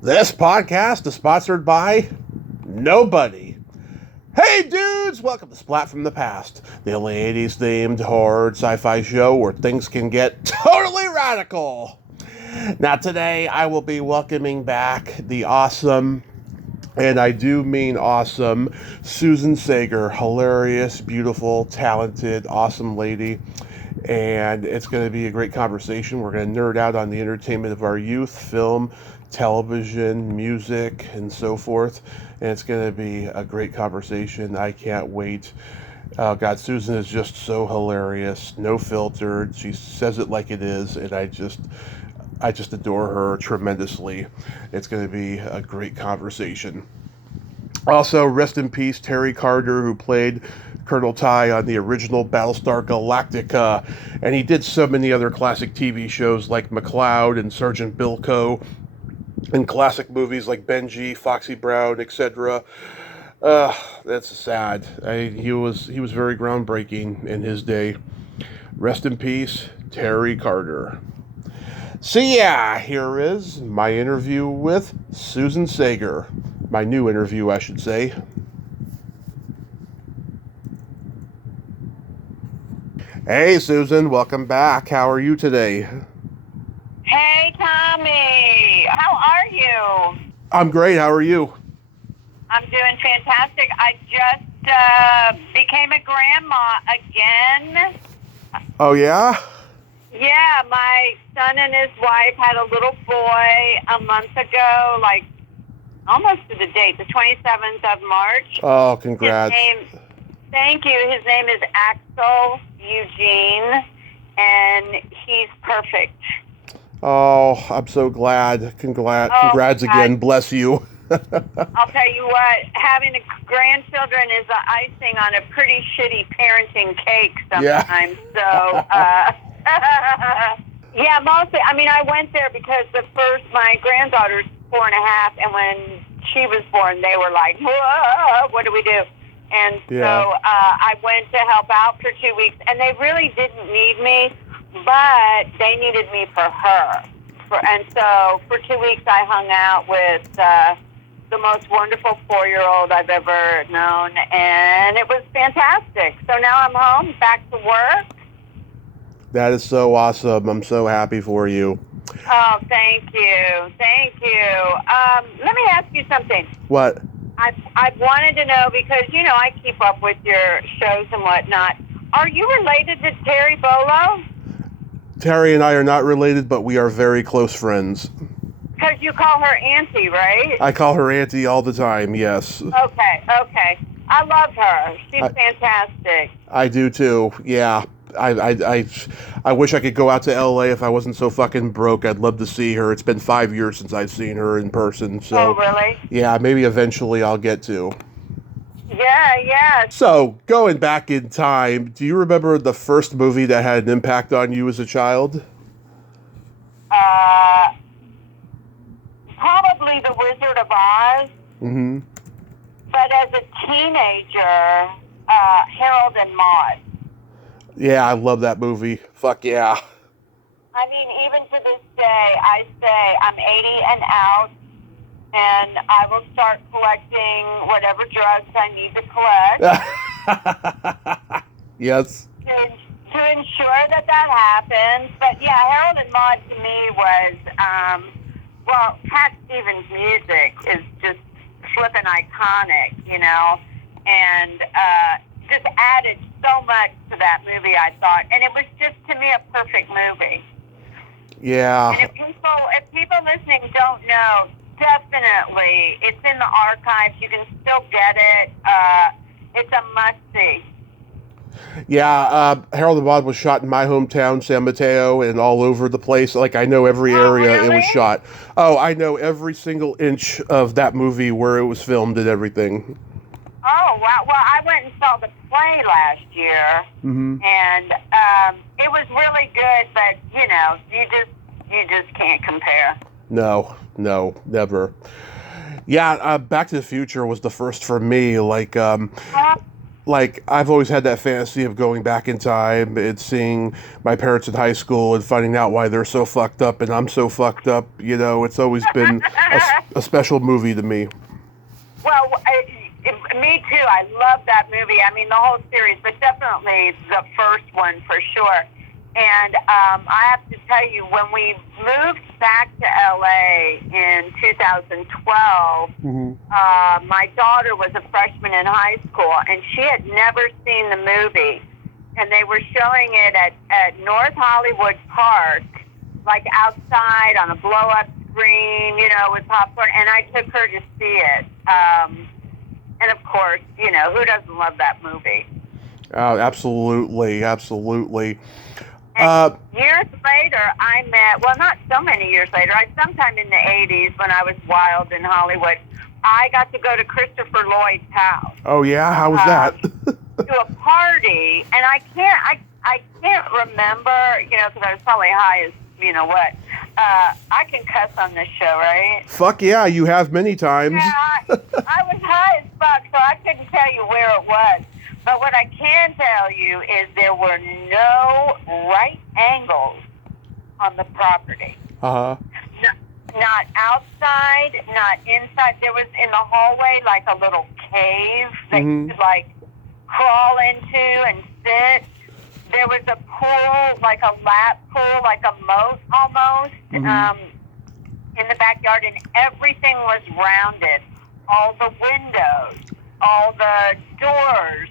This podcast is sponsored by nobody. Hey dudes, welcome to Splat from the Past, the only 80s themed horror sci-fi show where things can get totally radical. Now today I will be welcoming back the awesome, and I do mean awesome, Susan Saiger. Hilarious, beautiful, talented, awesome lady. And it's going to be a great conversation. We're going to nerd out on the entertainment of our youth, film, television, music, and so forth. And it's going to be a great conversation. I can't wait. God, Susan is just so hilarious, no filtered. She says it like it is, and I just adore her tremendously. It's going to be a great conversation. Also, rest in peace, Terry Carter, who played Colonel Ty on the original Battlestar Galactica, and he did so many other classic TV shows like McCloud and Sergeant Bilko, and classic movies like Benji, Foxy Brown, etc. That's sad. He was very groundbreaking in his day. Rest in peace, Terry Carter. So yeah, here is my interview with Susan Saiger. My new interview, I should say. Hey, Susan, welcome back. How are you today? Hey, Tommy. How are you? I'm great. How are you? I'm doing fantastic. I just became a grandma again. Oh, yeah? Yeah, my son and his wife had a little boy a month ago, like almost to the date, the 27th of March. Oh, congrats. Thank you. His name is Axel Eugene, and he's perfect. Oh, I'm so glad. Congrats again. Bless you. I'll tell you what, having grandchildren is the icing on a pretty shitty parenting cake sometimes. Yeah. Yeah, mostly. I mean, I went there because my granddaughter's 4.5, and when she was born, they were like, whoa, what do we do? And so I went to help out for 2 weeks, and they really didn't need me, but they needed me for her. And so for 2 weeks, I hung out with the most wonderful 4-year-old I've ever known, and it was fantastic. So now I'm home, back to work. That is so awesome. I'm so happy for you. Oh, thank you. Thank you. Let me ask you something. What? I've wanted to know because, I keep up with your shows and whatnot. Are you related to Terry Bolo? Terry and I are not related, but we are very close friends. Because you call her Auntie, right? I call her Auntie all the time, yes. Okay. I love her. She's fantastic. I do too, yeah. I wish I could go out to LA if I wasn't so fucking broke. I'd love to see her. It's been 5 years since I've seen her in person. So, oh, really? Yeah, maybe eventually I'll get to. Yeah. So, going back in time, do you remember the first movie that had an impact on you as a child? Probably The Wizard of Oz. Mm-hmm. But as a teenager, Harold and Maude. Yeah, I love that movie. Fuck yeah. I mean, even to this day, I say I'm 80 and out, and I will start collecting whatever drugs I need to collect. Yes. To ensure that happens. But yeah, Harold and Maude to me was, Cat Stevens' music is just flippin' iconic, and just added so much to that movie, I thought. And it was just, to me, a perfect movie. Yeah. And if people listening don't know, definitely, it's in the archives. You can still get it. It's a must-see. Yeah, Harold and Maude was shot in my hometown, San Mateo, and all over the place. Like, I know every area really? It was shot. Oh, I know every single inch of that movie where it was filmed and everything. Oh, wow. Well, I went and saw the play last year, and it was really good, but, you just can't compare. No, never. Yeah, Back to the Future was the first for me. like, I've always had that fantasy of going back in time and seeing my parents in high school and finding out why they're so fucked up and I'm so fucked up. You know, it's always been a special movie to me. Well, me too. I love that movie. I mean, the whole series, but definitely the first one for sure. And I have to tell you, when we moved back to LA in 2012, my daughter was a freshman in high school, and she had never seen the movie. And they were showing it at North Hollywood Park, like outside on a blow-up screen, you know, with popcorn. And I took her to see it. And of course, you know, who doesn't love that movie? Oh, absolutely, absolutely. Years later, I met, well, not so many years later, sometime in the 80s when I was wild in Hollywood, I got to go to Christopher Lloyd's house. Oh, yeah? How was that? To a party, and I can't remember, you know, because I was probably high as, you know what. I can cuss on this show, right? Fuck yeah, you have many times. Yeah, I was high as fuck, so I couldn't tell you where it was. But what I can tell you is there were no right angles on the property. Not outside, not inside. There was in the hallway like a little cave that you could like crawl into and sit. There was a pool, like a lap pool, like a moat almost, in the backyard, and everything was rounded. All the windows, all the doors,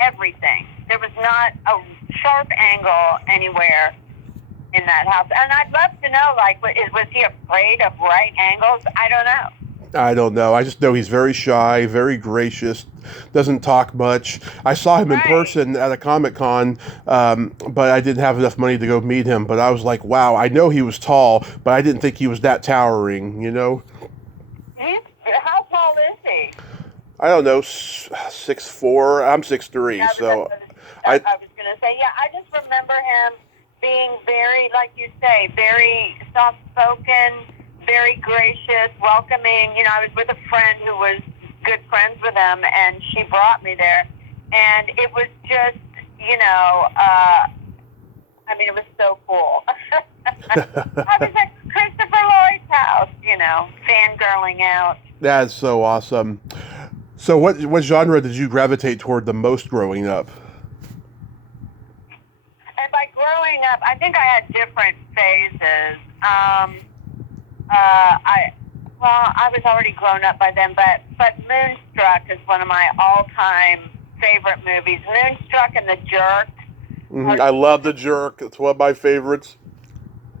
everything. There was not a sharp angle anywhere in that house. And I'd love to know, like, was he afraid of right angles? I don't know. I don't know. I just know he's very shy, very gracious, doesn't talk much. I saw him in person at a Comic-Con, but I didn't have enough money to go meet him. But I was like, wow, I know he was tall, but I didn't think he was that towering, you know? How tall is he? I don't know, 6'4". I'm 6'3", Yeah, so... I was going to say, yeah, I just remember him being very, like you say, very soft-spoken, very gracious, welcoming. You know, I was with a friend who was good friends with him, and she brought me there. And it was just, you know, I mean, it was so cool. I was at Christopher Lloyd's house, you know, fangirling out. That's so awesome. So what genre did you gravitate toward the most growing up? And by growing up, I think I had different phases. I was already grown up by then, but Moonstruck is one of my all-time favorite movies. Moonstruck and The Jerk. I love The Jerk. It's one of my favorites.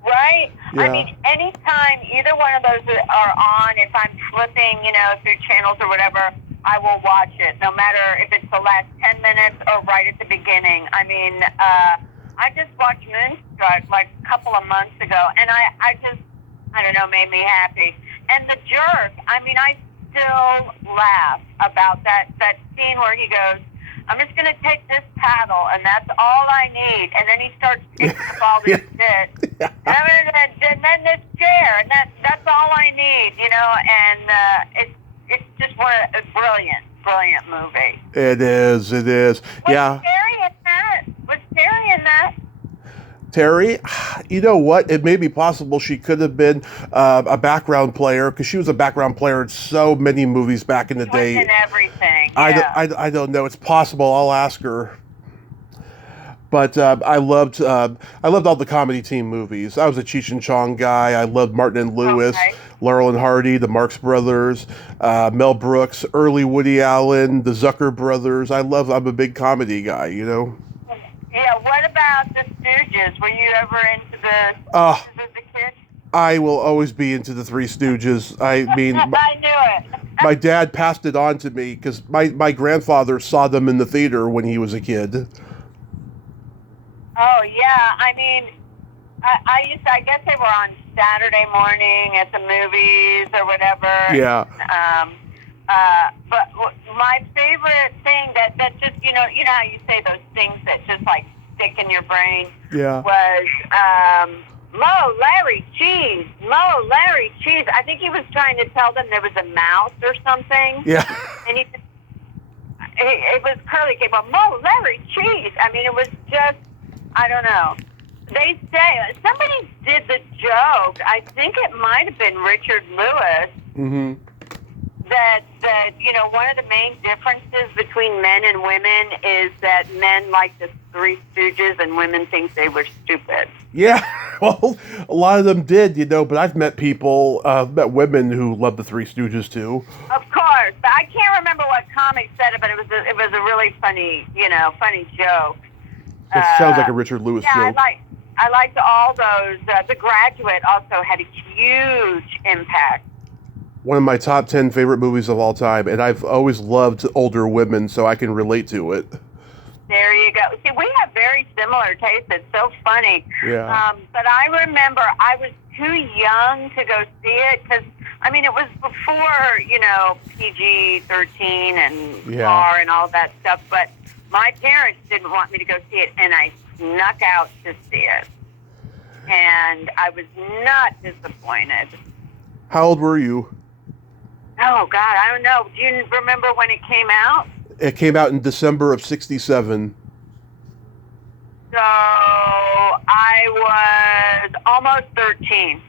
Right? Yeah. I mean, anytime either one of those are on, if I'm flipping, you know, through channels or whatever, I will watch it, no matter if it's the last 10 minutes or right at the beginning. I mean, I just watched Moonstruck like a couple of months ago, and I don't know, made me happy. And The Jerk, I mean, I still laugh about that scene where he goes, I'm just going to take this paddle, and that's all I need. And then he starts picking up all this shit. And then this chair, and that's all I need, you know. And it's just a brilliant movie. It is. Was Yeah. Was Terry in that? Terry, you know what? It may be possible she could have been a background player, because she was a background player in so many movies back in the day. In everything. Yeah. I don't know. It's possible. I'll ask her. But I loved all the comedy team movies. I was a Cheech and Chong guy. I loved Martin and Lewis, Laurel and Hardy, the Marx Brothers, Mel Brooks, early Woody Allen, the Zucker Brothers. I'm a big comedy guy, you know. Yeah, what about the Stooges? Were you ever into the Stooges as a kid? I will always be into the Three Stooges. I mean, I knew it. my dad passed it on to me because my grandfather saw them in the theater when he was a kid. Oh, yeah. I mean, I guess they were on Saturday morning at the movies or whatever. Yeah. But my favorite thing that just, you know how you say those things that just like stick in your brain? Yeah. Was Larry Cheese. I think he was trying to tell them there was a mouse or something. Yeah. And it was curly cake, but Larry cheese. I mean, it was just, I don't know. They say, somebody did the joke, I think it might have been Richard Lewis, Mm-hmm. that, one of the main differences between men and women is that men like the Three Stooges and women think they were stupid. Yeah, well, a lot of them did, but I've met met women who love the Three Stooges too. Of course, but I can't remember what comic said it, but it was a really funny, funny joke. It sounds like a Richard Lewis joke. I liked all those. The Graduate also had a huge impact. One of my top 10 favorite movies of all time, and I've always loved older women, so I can relate to it. There you go. See, we have very similar tastes. It's so funny. Yeah. But I remember I was too young to go see it because, it was before, PG-13 and R and all that stuff. But my parents didn't want me to go see it, and I snuck out to see it. And I was not disappointed. How old were you? Oh, God, I don't know. Do you remember when it came out? It came out in December of 1967. So I was almost 13.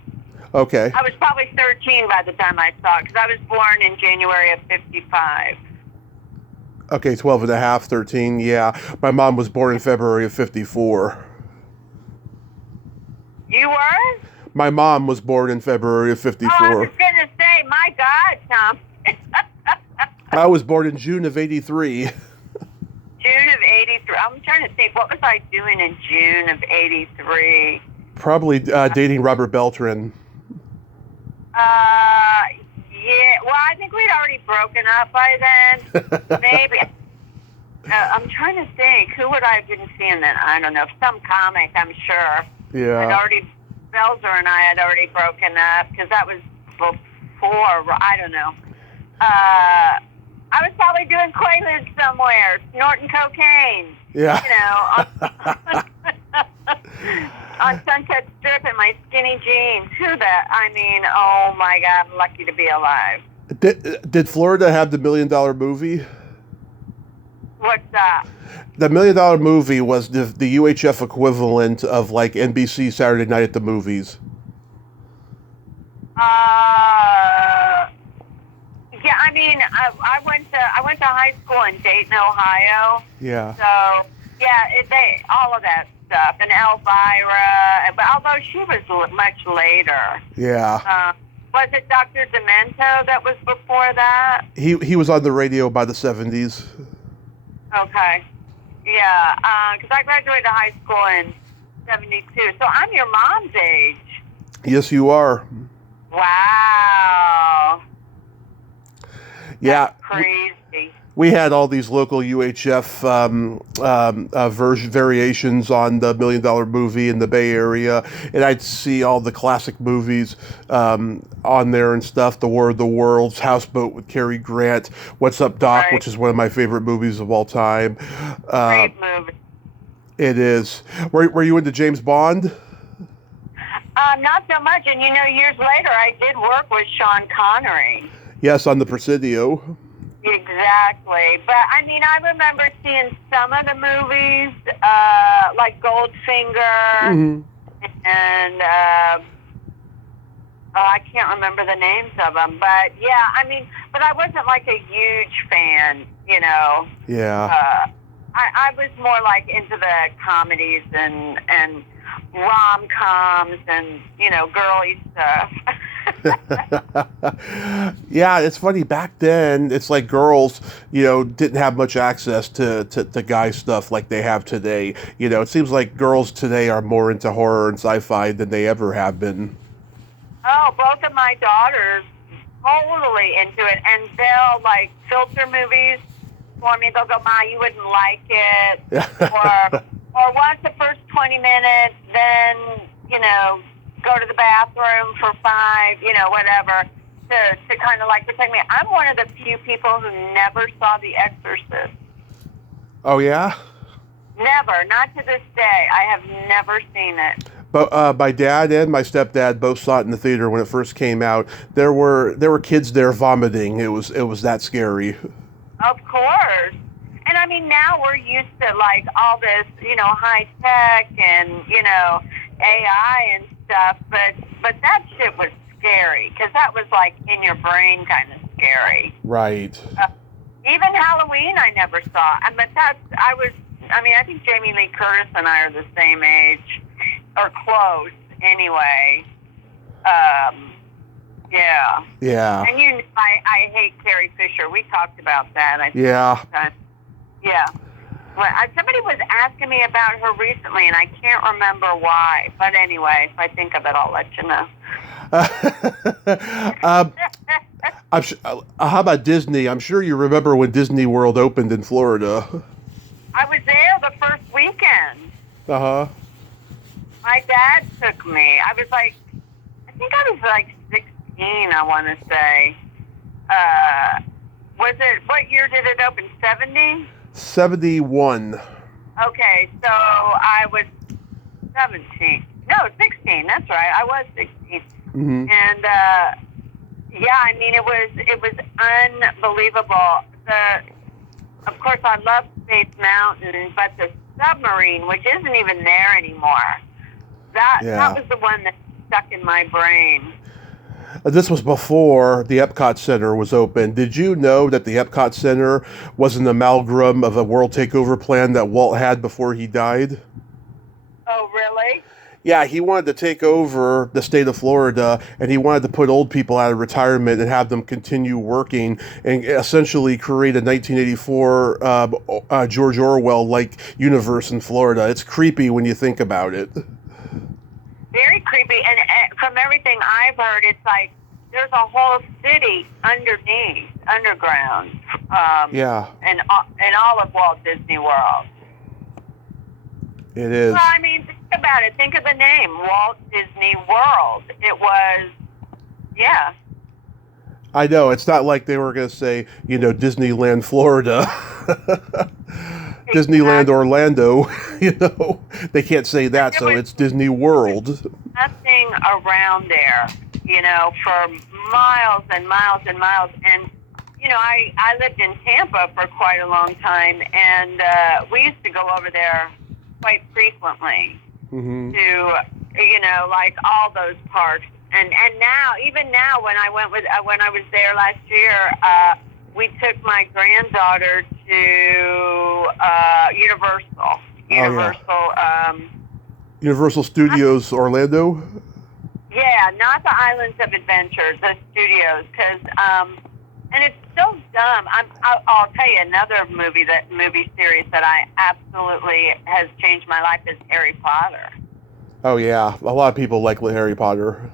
Okay. I was probably 13 by the time I saw it because I was born in January of 1955. Okay, 12 and a half, 13, yeah. My mom was born in February of 1954. You were? My mom was born in February of 1954. Oh, I was going to say, my God, Tom. I was born in June of 1983. June of 1983. I'm trying to think, what was I doing in June of 1983? Probably dating Robert Beltran. Yeah, well, I think we'd already broken up by then. Maybe. I'm trying to think, who would I have been seeing then? I don't know. Some comic, I'm sure. Yeah. Belzer and I had already broken up because that was before, I don't know. I was probably doing Quaaludes somewhere, snorting cocaine. Yeah. On Sunset Strip in my skinny jeans. Oh my God, I'm lucky to be alive. Did Florida have the $1 Million Movie? What's that? The $1 Million Movie was the UHF equivalent of like NBC Saturday Night at the Movies. Yeah, I went to high school in Dayton, Ohio. Yeah. So yeah, all of that stuff, and Elvira. But although she was much later. Yeah. Was it Dr. Demento that was before that? He was on the radio by the 70s. Okay. Yeah, because I graduated high school in 72, so I'm your mom's age. Yes, you are. Wow. Yeah. That's crazy. We had all these local UHF variations on the $1 Million Movie in the Bay Area, and I'd see all the classic movies on there and stuff. The War of the Worlds, Houseboat with Cary Grant, What's Up, Doc, Right. which is one of my favorite movies of all time. Great movie. It is. Were you into James Bond? Not so much, and years later, I did work with Sean Connery. Yes, on the Presidio. Exactly. But, I remember seeing some of the movies, like Goldfinger, Mm-hmm. and, I can't remember the names of them. But, yeah, but I wasn't like a huge fan, Yeah. I was more like into the comedies and rom-coms and, girly stuff. Yeah, it's funny. Back then, it's like girls, didn't have much access to guy stuff like they have today. It seems like girls today are more into horror and sci-fi than they ever have been. Oh, both of my daughters totally into it, and they'll filter movies for me. They'll go, "Ma, you wouldn't like it," or watch the first 20 minutes, then go to the bathroom for 5, whatever, to kind of protect me. I'm one of the few people who never saw The Exorcist. Oh yeah? Never, not to this day. I have never seen it. But my dad and my stepdad both saw it in the theater when it first came out. There were kids there vomiting. It was that scary. Of course. I mean, now we're used to like all this, high tech and AI and stuff, but that shit was scary because that was like in your brain kind of scary. Right. Even Halloween, I never saw. But I think Jamie Lee Curtis and I are the same age, or close anyway. Yeah. Yeah. And I hate Carrie Fisher. We talked about that. Yeah. Yeah. Well, somebody was asking me about her recently, and I can't remember why. But anyway, if I think of it, I'll let you know. How about Disney? I'm sure you remember when Disney World opened in Florida. I was there the first weekend. Uh-huh. My dad took me. I think I was like 16, I want to say. What year did it open? 70? 71. Okay, so I was 17. No, 16. That's right. I was 16. Mm-hmm. And I mean, it was unbelievable. Of course, I love Space Mountain, but the submarine, which isn't even there anymore, that was the one that stuck in my brain. This was before the Epcot Center was open. Did you know that the Epcot Center was an amalgam of a world takeover plan that Walt had before he died? Oh, really? Yeah, he wanted to take over the state of Florida, and he wanted to put old people out of retirement and have them continue working and essentially create a 1984 George Orwell-like universe in Florida. It's creepy when you think about it. Very creepy, and from everything I've heard, it's like there's a whole city underground. And all of Walt Disney World. It is. Well, I mean, think about it. Think of the name, Walt Disney World. It was, yeah. I know. It's not like they were going to say, Disneyland, Florida. Disneyland Orlando, they can't say that, so it's Disney World. Nothing around there, for miles and miles and miles. And, I lived in Tampa for quite a long time, and we used to go over there quite frequently to, like all those parks. And now, even now, when I was there last year, we took my granddaughter to Universal. Universal Studios Orlando? Yeah, not the Islands of Adventure, the studios, because, and it's so dumb. I'll tell you another movie series that I absolutely has changed my life is Harry Potter. Oh yeah, a lot of people like Harry Potter.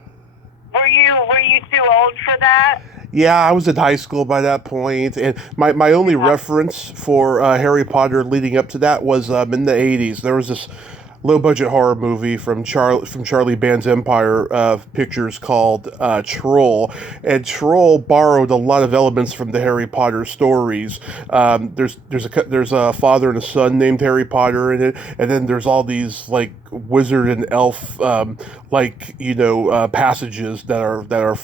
Were you too old for that? Yeah, I was in high school by that point, and my only reference for Harry Potter leading up to that was in the 80s. There was this low-budget horror movie from Charlie Band's Empire Pictures called Troll, and Troll borrowed a lot of elements from the Harry Potter stories. There's a father and a son named Harry Potter in it, and then there's all these like wizard and elf passages that are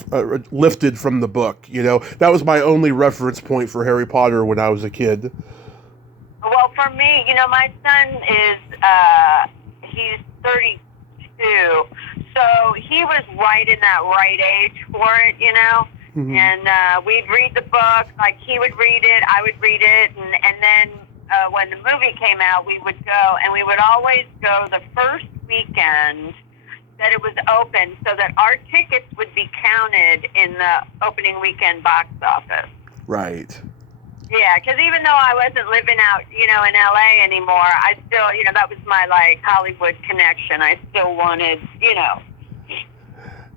lifted from the book. That was my only reference point for Harry Potter when I was a kid. Well, for me, my son is he's 32, so he was right in that right age for it, Mm-hmm. And we'd read the book, like he would read it, I would read it, and then when the movie came out, we would go, and we would always go the first weekend that it was open so that our tickets would be counted in the opening weekend box office. Right. Yeah, because even though I wasn't living out, in LA anymore, I still, that was my, Hollywood connection. I still wanted,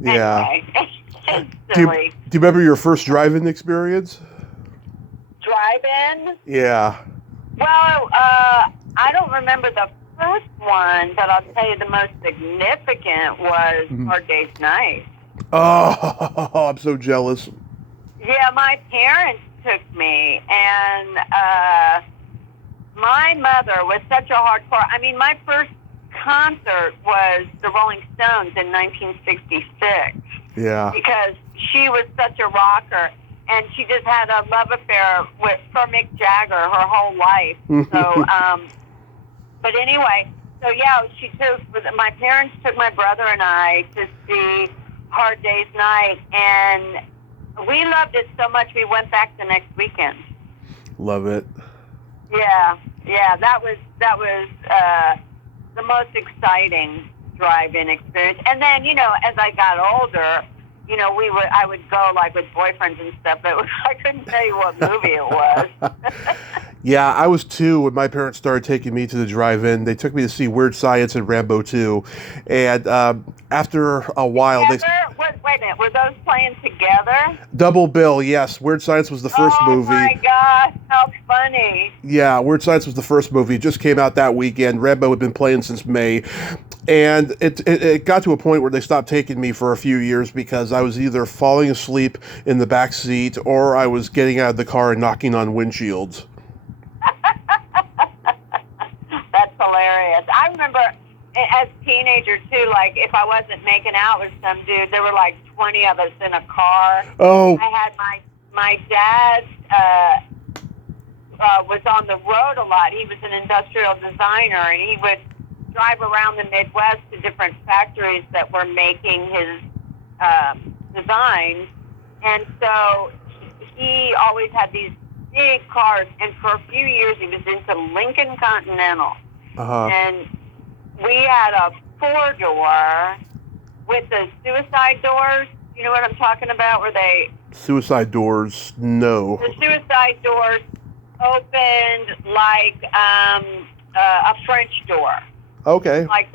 Yeah. Anyway. Do you remember your first drive-in experience? Drive-in? Yeah. Well, I don't remember the first one, but I'll tell you the most significant was Hard Day's Night. Oh, I'm so jealous. Yeah, my parents took me, and my mother was such a hardcore. I mean, my first concert was the Rolling Stones in 1966. Yeah. Because she was such a rocker. and she just had a love affair for Mick Jagger her whole life. So, but anyway, so yeah, my parents took my brother and I to see Hard Day's Night, and we loved it so much we went back the next weekend. Love it. Yeah, that was the most exciting drive-in experience. And then, as I got older, I would go like with boyfriends and stuff, but I couldn't tell you what movie it was. Yeah, I was 2 when my parents started taking me to the drive-in. They took me to see Weird Science and Rambo 2. And after a while... Wait a minute, were those playing together? Double bill, yes. Weird Science was the first movie. Oh my God, how funny. Yeah, Weird Science was the first movie. It just came out that weekend. Rambo had been playing since May. And it got to a point where they stopped taking me for a few years because I was either falling asleep in the back seat or I was getting out of the car and knocking on windshields. That's hilarious. I remember as a teenager too, like if I wasn't making out with some dude, there were like 20 of us in a car. Oh. I had my dad was on the road a lot. He was an industrial designer, and he would drive around the Midwest to different factories that were making his designs. And so he always had these big cars, and for a few years he was into Lincoln Continental. And we had a 4-door with the suicide doors. You know what I'm talking about? Where they... Suicide doors, no. The suicide doors opened like a French door. Okay. Like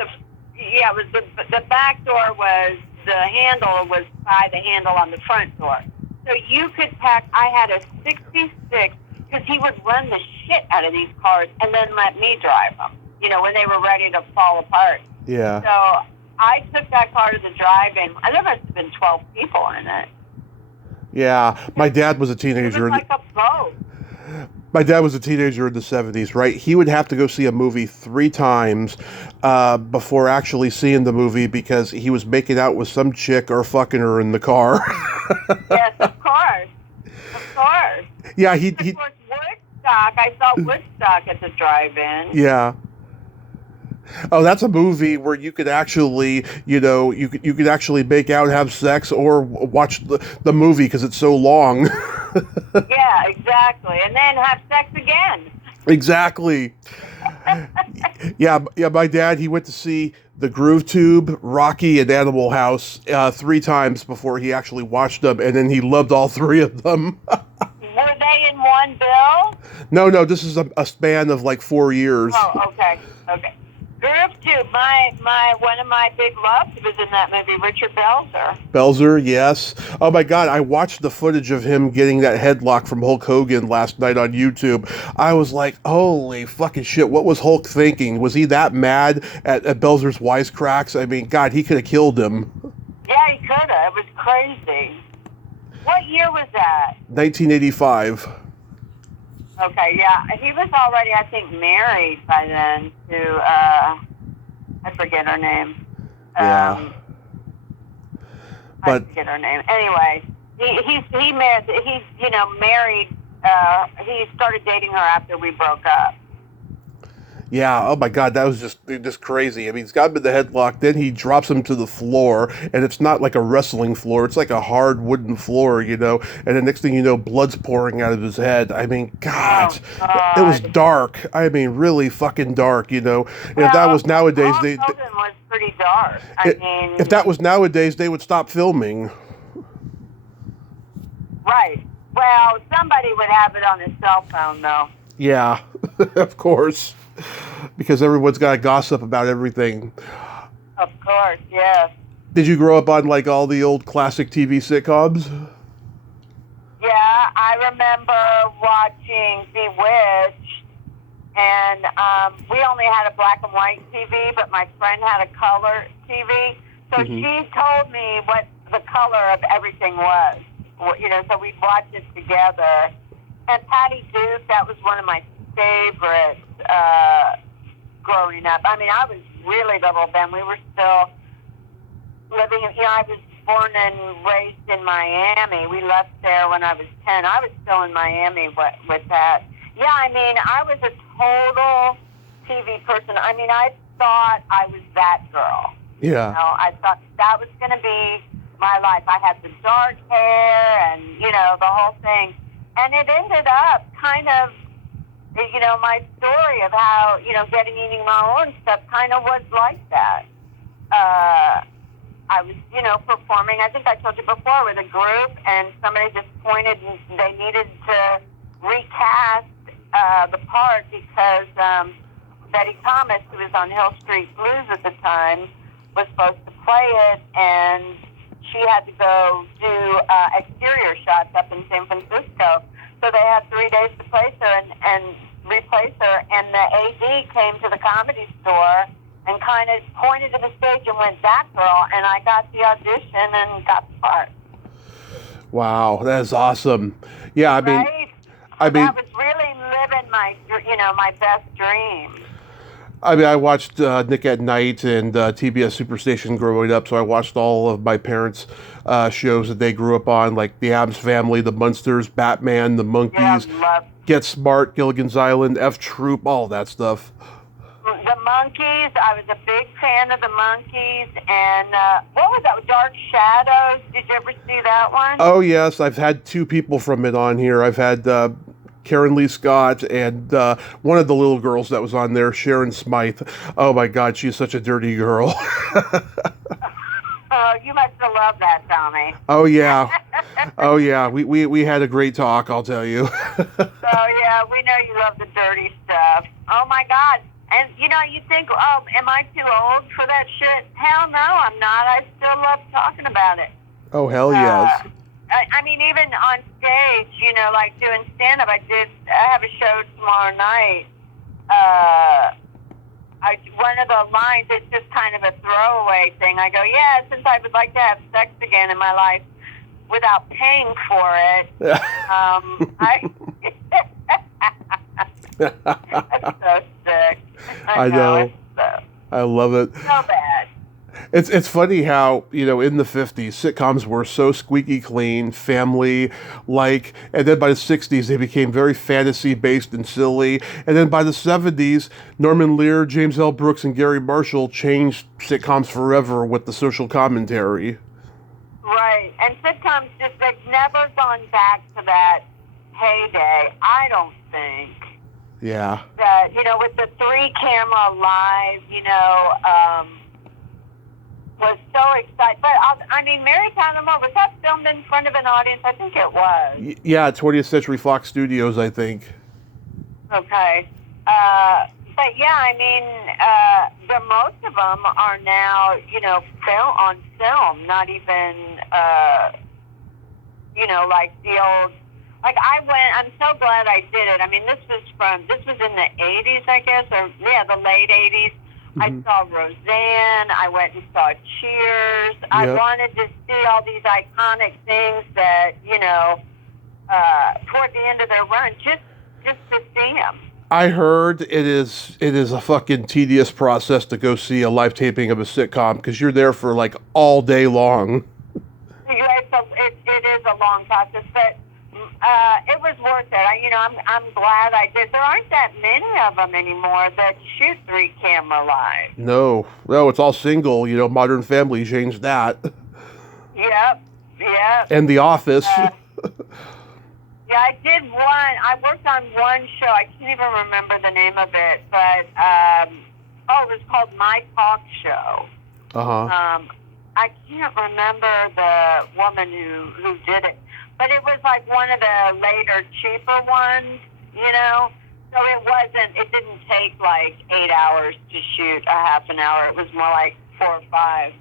it was the back door was, the handle was by the handle on the front door. So you could pack, I had a 66, because he would run the shit out of these cars and then let me drive them, when they were ready to fall apart. Yeah. So I took that car to the drive-in. There must have been 12 people in it. Yeah. My dad was a teenager. It was like a boat. My dad was a teenager in the 70s, right? He would have to go see a movie 3 times before actually seeing the movie because he was making out with some chick or fucking her in the car. Yes, of course. Of course. Yeah, Of course, Woodstock. I saw Woodstock at the drive-in. Yeah. Oh, that's a movie where you could actually, you could actually make out, have sex, or watch the movie because it's so long. Yeah, exactly. And then have sex again. Exactly. Yeah, my dad, he went to see The Groove Tube, Rocky, and Animal House 3 times before he actually watched them, and then he loved all 3 of them. Were they in one bill? No, this is a span of like 4 years. Oh, okay. Groove Tube, one of my big loves was in that movie, Richard Belzer. Belzer, yes. Oh my God, I watched the footage of him getting that headlock from Hulk Hogan last night on YouTube. I was like, holy fucking shit, what was Hulk thinking? Was he that mad at Belzer's wisecracks? I mean, God, he could have killed him. Yeah, he could have. It was crazy. What year was that? 1985. Okay, yeah. He was already, I think, married by then to, I forget her name. Yeah. I forget her name. Anyway, he married, he started dating her after we broke up. Yeah, oh my God, that was just crazy. I mean, he's got him in the headlock, then he drops him to the floor, and it's not like a wrestling floor, it's like a hard wooden floor, and the next thing you know, blood's pouring out of his head. I mean, God, it was dark. I mean, really fucking dark, And if that was nowadays, Hogan was pretty dark. If that was nowadays, they would stop filming. Right. Well, somebody would have it on his cell phone, though. Yeah, of course. Because everyone's got to gossip about everything. Of course, yes. Did you grow up on like all the old classic TV sitcoms? Yeah, I remember watching Bewitched, and we only had a black and white TV, but my friend had a color TV. So she told me what the color of everything was. So we'd watch it together. And Patty Duke, that was one of my favorites growing up. I mean, I was really little then. We were still living, I was born and raised in Miami. We left there when I was 10. I was still in Miami with that. Yeah, I mean, I was a total TV person. I mean, I thought I was that girl. Yeah. You know, I thought that was going to be my life. I had the dark hair and, you know, the whole thing. And it ended up kind of, you know, my story of how, you know, eating my own stuff kind of was like that. I was, you know, performing, I think I told you before, with a group, and somebody just pointed and they needed to recast the part because Betty Thomas, who was on Hill Street Blues at the time, was supposed to play it, and she had to go do exterior shots up in San Francisco. So they had 3 days to place her and replace her, and the AD came to the Comedy Store and kind of pointed to the stage and went, "That girl," and I got the audition and got the part. Wow, that's awesome. Yeah, I mean, right? That was really living my, you know, my best dream. I mean, I watched Nick at Night and TBS Superstation growing up, so I watched all of my parents' shows that they grew up on, like The Addams Family, The Munsters, Batman, The Monkees, Get Smart, Gilligan's Island, F Troop, all that stuff. The Monkees, I was a big fan of the Monkees, and what was that, Dark Shadows? Did you ever see that one? Oh, yes, I've had two people from it on here. I've had Karen Lee Scott and one of the little girls that was on there, Sharon Smythe. Oh, my God, she's such a dirty girl. Oh, you must have loved that, Tommy. Oh, yeah. Oh, yeah, we had a great talk, I'll tell you. Oh, yeah, we know you love the dirty stuff. Oh, my God. And, you know, you think, oh, am I too old for that shit? Hell no, I'm not. I still love talking about it. Oh, hell yes. I mean, even on stage, you know, like doing stand-up, I have a show tomorrow night. One of the lines, it's just kind of a throwaway thing. I go, yeah, since I would like to have sex again in my life without paying for it, That's so sick. I know. I love it. So bad. It's funny how, you know, in the 50s, sitcoms were so squeaky clean, family-like, and then by the 60s, they became very fantasy-based and silly, and then by the 70s, Norman Lear, James L. Brooks, and Gary Marshall changed sitcoms forever with the social commentary. Right, and sitcoms they've never gone back to that heyday, I don't think. Yeah. That, you know, with the 3-camera live, you know, was so exciting. But, I mean, Mary Tyler Moore, was that filmed in front of an audience? I think it was. Yeah, 20th Century Fox Studios, I think. Okay. But, yeah, I mean, most of them are now, you know, on film, not even, you know, like the old... Like, I'm so glad I did it. I mean, this was in the 80s, I guess, or, yeah, the late 80s. Mm-hmm. I saw Roseanne. I went and saw Cheers. Yep. I wanted to see all these iconic things that, you know, toward the end of their run, just to see them. I heard it is a fucking tedious process to go see a live taping of a sitcom because you're there for, like, all day long. It is a long process, but it was worth it. I'm glad I did. There aren't that many of them anymore that shoot 3-camera live. No, it's all single. You know, Modern Family changed that. Yep. And The Office. Yeah, I did one. I worked on one show. I can't even remember the name of it, but it was called My Talk Show. I can't remember the woman who did it. But it was like one of the later, cheaper ones, you know? So it didn't take like 8 hours to shoot a half an hour. It was more like 4 or 5.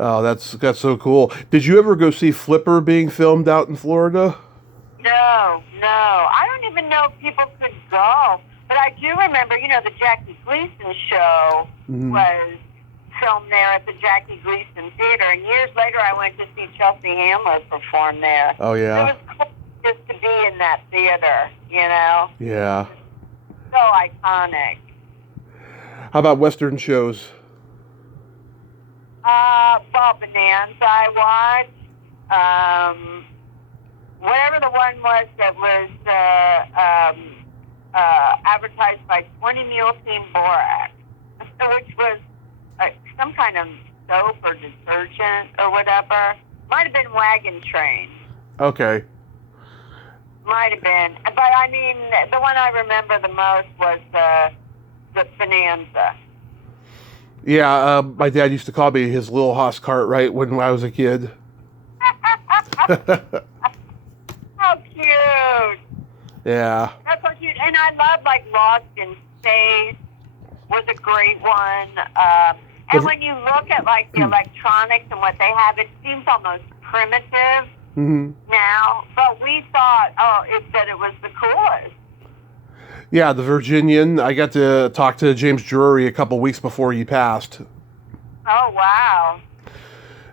Oh, that's so cool. Did you ever go see Flipper being filmed out in Florida? No. I don't even know if people could go. But I do remember, you know, the Jackie Gleason show was filmed there at the Jackie Gleason Theater, and years later I went to see Chelsea Handler perform there. Oh, yeah. It was cool just to be in that theater, you know? Yeah. So iconic. How about Western shows? Well, Bonanza I watched. Whatever the one was that was advertised by 20 Mule Team Borax, which was some kind of soap or detergent or whatever. Might have been Wagon Train. Okay. Might have been. But, I mean, the one I remember the most was the Bonanza. Yeah, my dad used to call me his little Haas cart, right, when I was a kid. How cute. Yeah. That's so cute. And I love, like, Lost in Space was a great one. And when you look at, like, the electronics and what they have, it seems almost primitive now. But we thought, that it was the coolest. Yeah, the Virginian. I got to talk to James Drury a couple weeks before he passed. Oh, wow.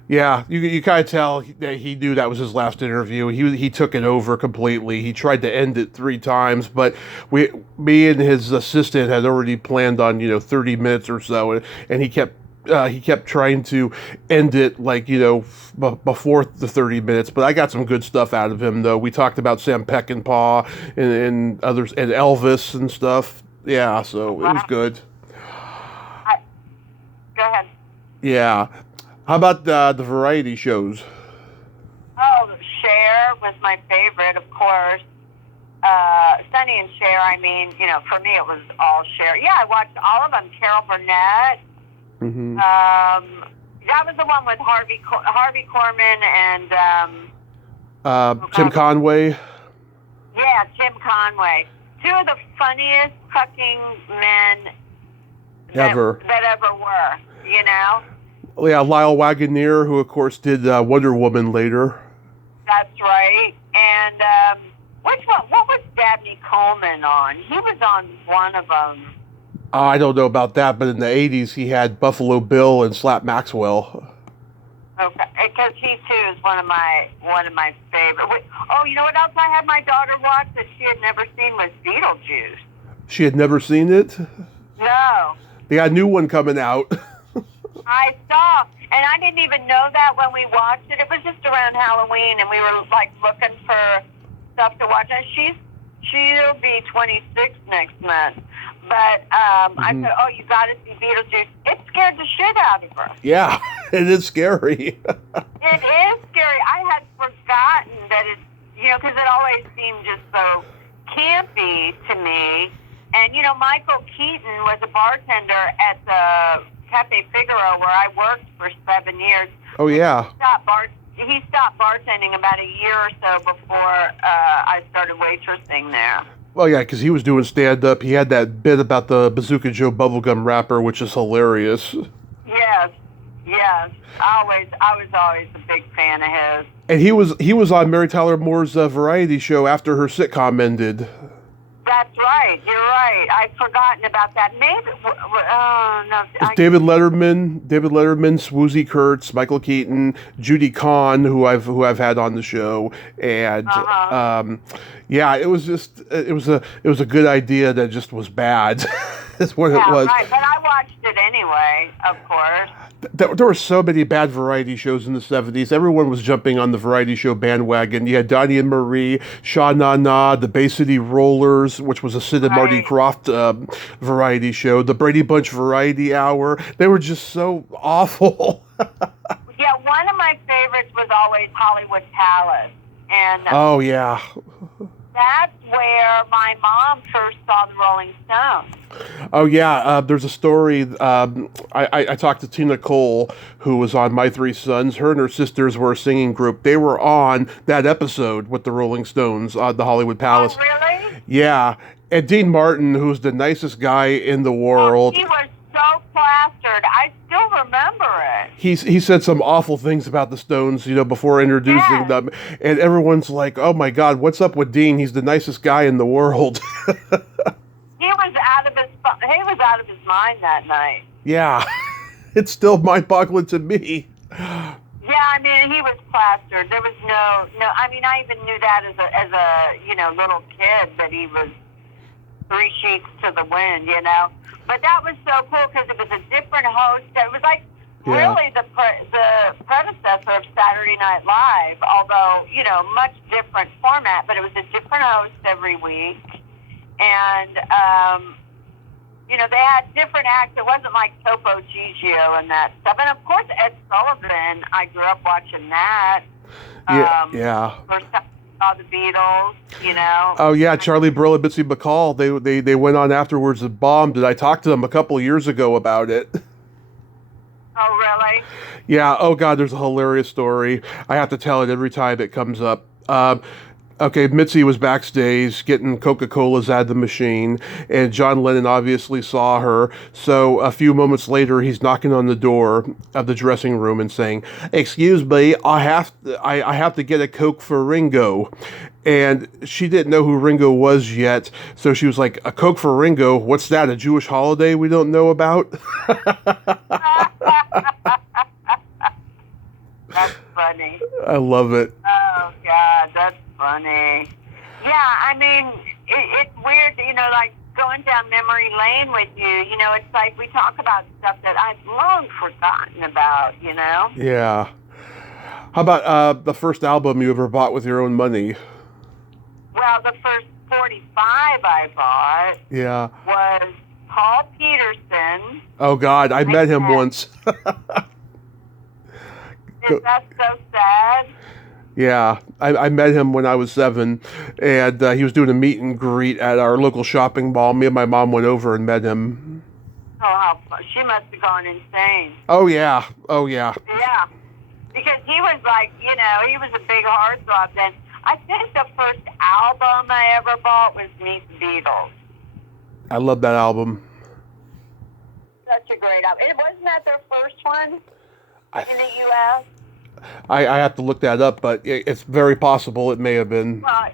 Yeah, you kind of tell that he knew that was his last interview. He took it over completely. He tried to end it 3 times, but me and his assistant had already planned on 30 minutes or so, and he kept trying to end it before the 30 minutes. But I got some good stuff out of him though. We talked about Sam Peckinpah and others and Elvis and stuff. Yeah, so it was good. Go ahead. Yeah. How about the variety shows? Oh, Cher was my favorite, of course. Sonny and Cher, I mean, for me it was all Cher. Yeah, I watched all of them. Carol Burnett. Mm-hmm. That was the one with Harvey Korman and... Tim Conway. Yeah, Tim Conway. 2 of the funniest fucking men that ever were, Yeah, Lyle Wagoneer, who of course did Wonder Woman later. That's right. And which one? What was Dabney Coleman on? He was on one of them. I don't know about that, but in the 80s he had Buffalo Bill and Slap Maxwell. Okay, because he too is one of my favorite. Oh, you know what else I had my daughter watch that she had never seen was Beetlejuice. She had never seen it? No. They got a new one coming out. I saw, and I didn't even know that when we watched it. It was just around Halloween, and we were like looking for stuff to watch. And she'll be 26 next month. But I said, "Oh, you got to see Beetlejuice." It scared the shit out of her. Yeah, it is scary. It is scary. I had forgotten that it's because it always seemed just so campy to me. And Michael Keaton was a bartender at the Cafe Figaro, where I worked for 7 years. Oh, yeah. He stopped bartending about a year or so before I started waitressing there. Well, yeah, because he was doing stand-up. He had that bit about the Bazooka Joe bubblegum wrapper, which is hilarious. Yes. I was always a big fan of his. And he was on Mary Tyler Moore's variety show after her sitcom ended. That's right. You're right. I'd forgotten about that. Maybe. No. David Letterman, Swoozie Kurtz, Michael Keaton, Judy Kahn, who I've had on the show, and yeah, it was a good idea that just was bad. That's what it was. Right. But I watched it anyway, of course. There were so many bad variety shows in the 70s. Everyone was jumping on the variety show bandwagon. You had Donnie and Marie, Sha Na Na, the Bay City Rollers, which was a Sid and Marty Krofft variety show, the Brady Bunch Variety Hour. They were just so awful. Yeah, one of my favorites was always Hollywood Palace. And oh, yeah. That's where my mom first saw the Rolling Stones. Oh, yeah. There's a story. I talked to Tina Cole, who was on My Three Sons. Her and her sisters were a singing group. They were on that episode with the Rolling Stones, the Hollywood Palace. Oh, really? Yeah. And Dean Martin, who's the nicest guy in the world. He was so plastered. I still remember it. He said some awful things about the Stones, before introducing them. And everyone's like, oh, my God, what's up with Dean? He's the nicest guy in the world. He was out of his mind that night. Yeah. It's still mind-boggling to me. Yeah, I mean, he was plastered. There was no. I mean, I even knew that as a little kid that he was 3 sheets to the wind, But that was so cool because it was a different host. It was like really the predecessor of Saturday Night Live, although, much different format, but it was a different host every week. And, they had different acts. It wasn't like Topo Gigio and that stuff. And, of course, Ed Sullivan, I grew up watching that. Yeah. First time I saw the Beatles, Oh, yeah, Charlie Brill and Bitsy McCall, they went on afterwards and bombed, and I talked to them a couple of years ago about it. Oh, really? Yeah, oh God, there's a hilarious story. I have to tell it every time it comes up. Okay, Mitzi was backstage getting Coca-Colas out of the machine, and John Lennon obviously saw her. So a few moments later, he's knocking on the door of the dressing room and saying, "Excuse me, I have to get a Coke for Ringo." And she didn't know who Ringo was yet, so she was like, "A Coke for Ringo? What's that, a Jewish holiday we don't know about?" That's funny. I love it. Oh, God, that's funny. Yeah, I mean, it's weird, like going down memory lane with you. It's like we talk about stuff that I've long forgotten about, Yeah. How about the first album you ever bought with your own money? Well, the first 45 I bought was Paul Peterson. Oh, God, I met him once. That's so sad. Yeah, I met him when I was 7, and he was doing a meet and greet at our local shopping mall. Me and my mom went over and met him. Oh, she must have gone insane. Oh, yeah. Yeah, because he was like, he was a big heartthrob then. I think the first album I ever bought was Meet the Beatles. I love that album. Such a great album. Wasn't that their first one in the U.S.? I have to look that up, but it's very possible it may have been. Well,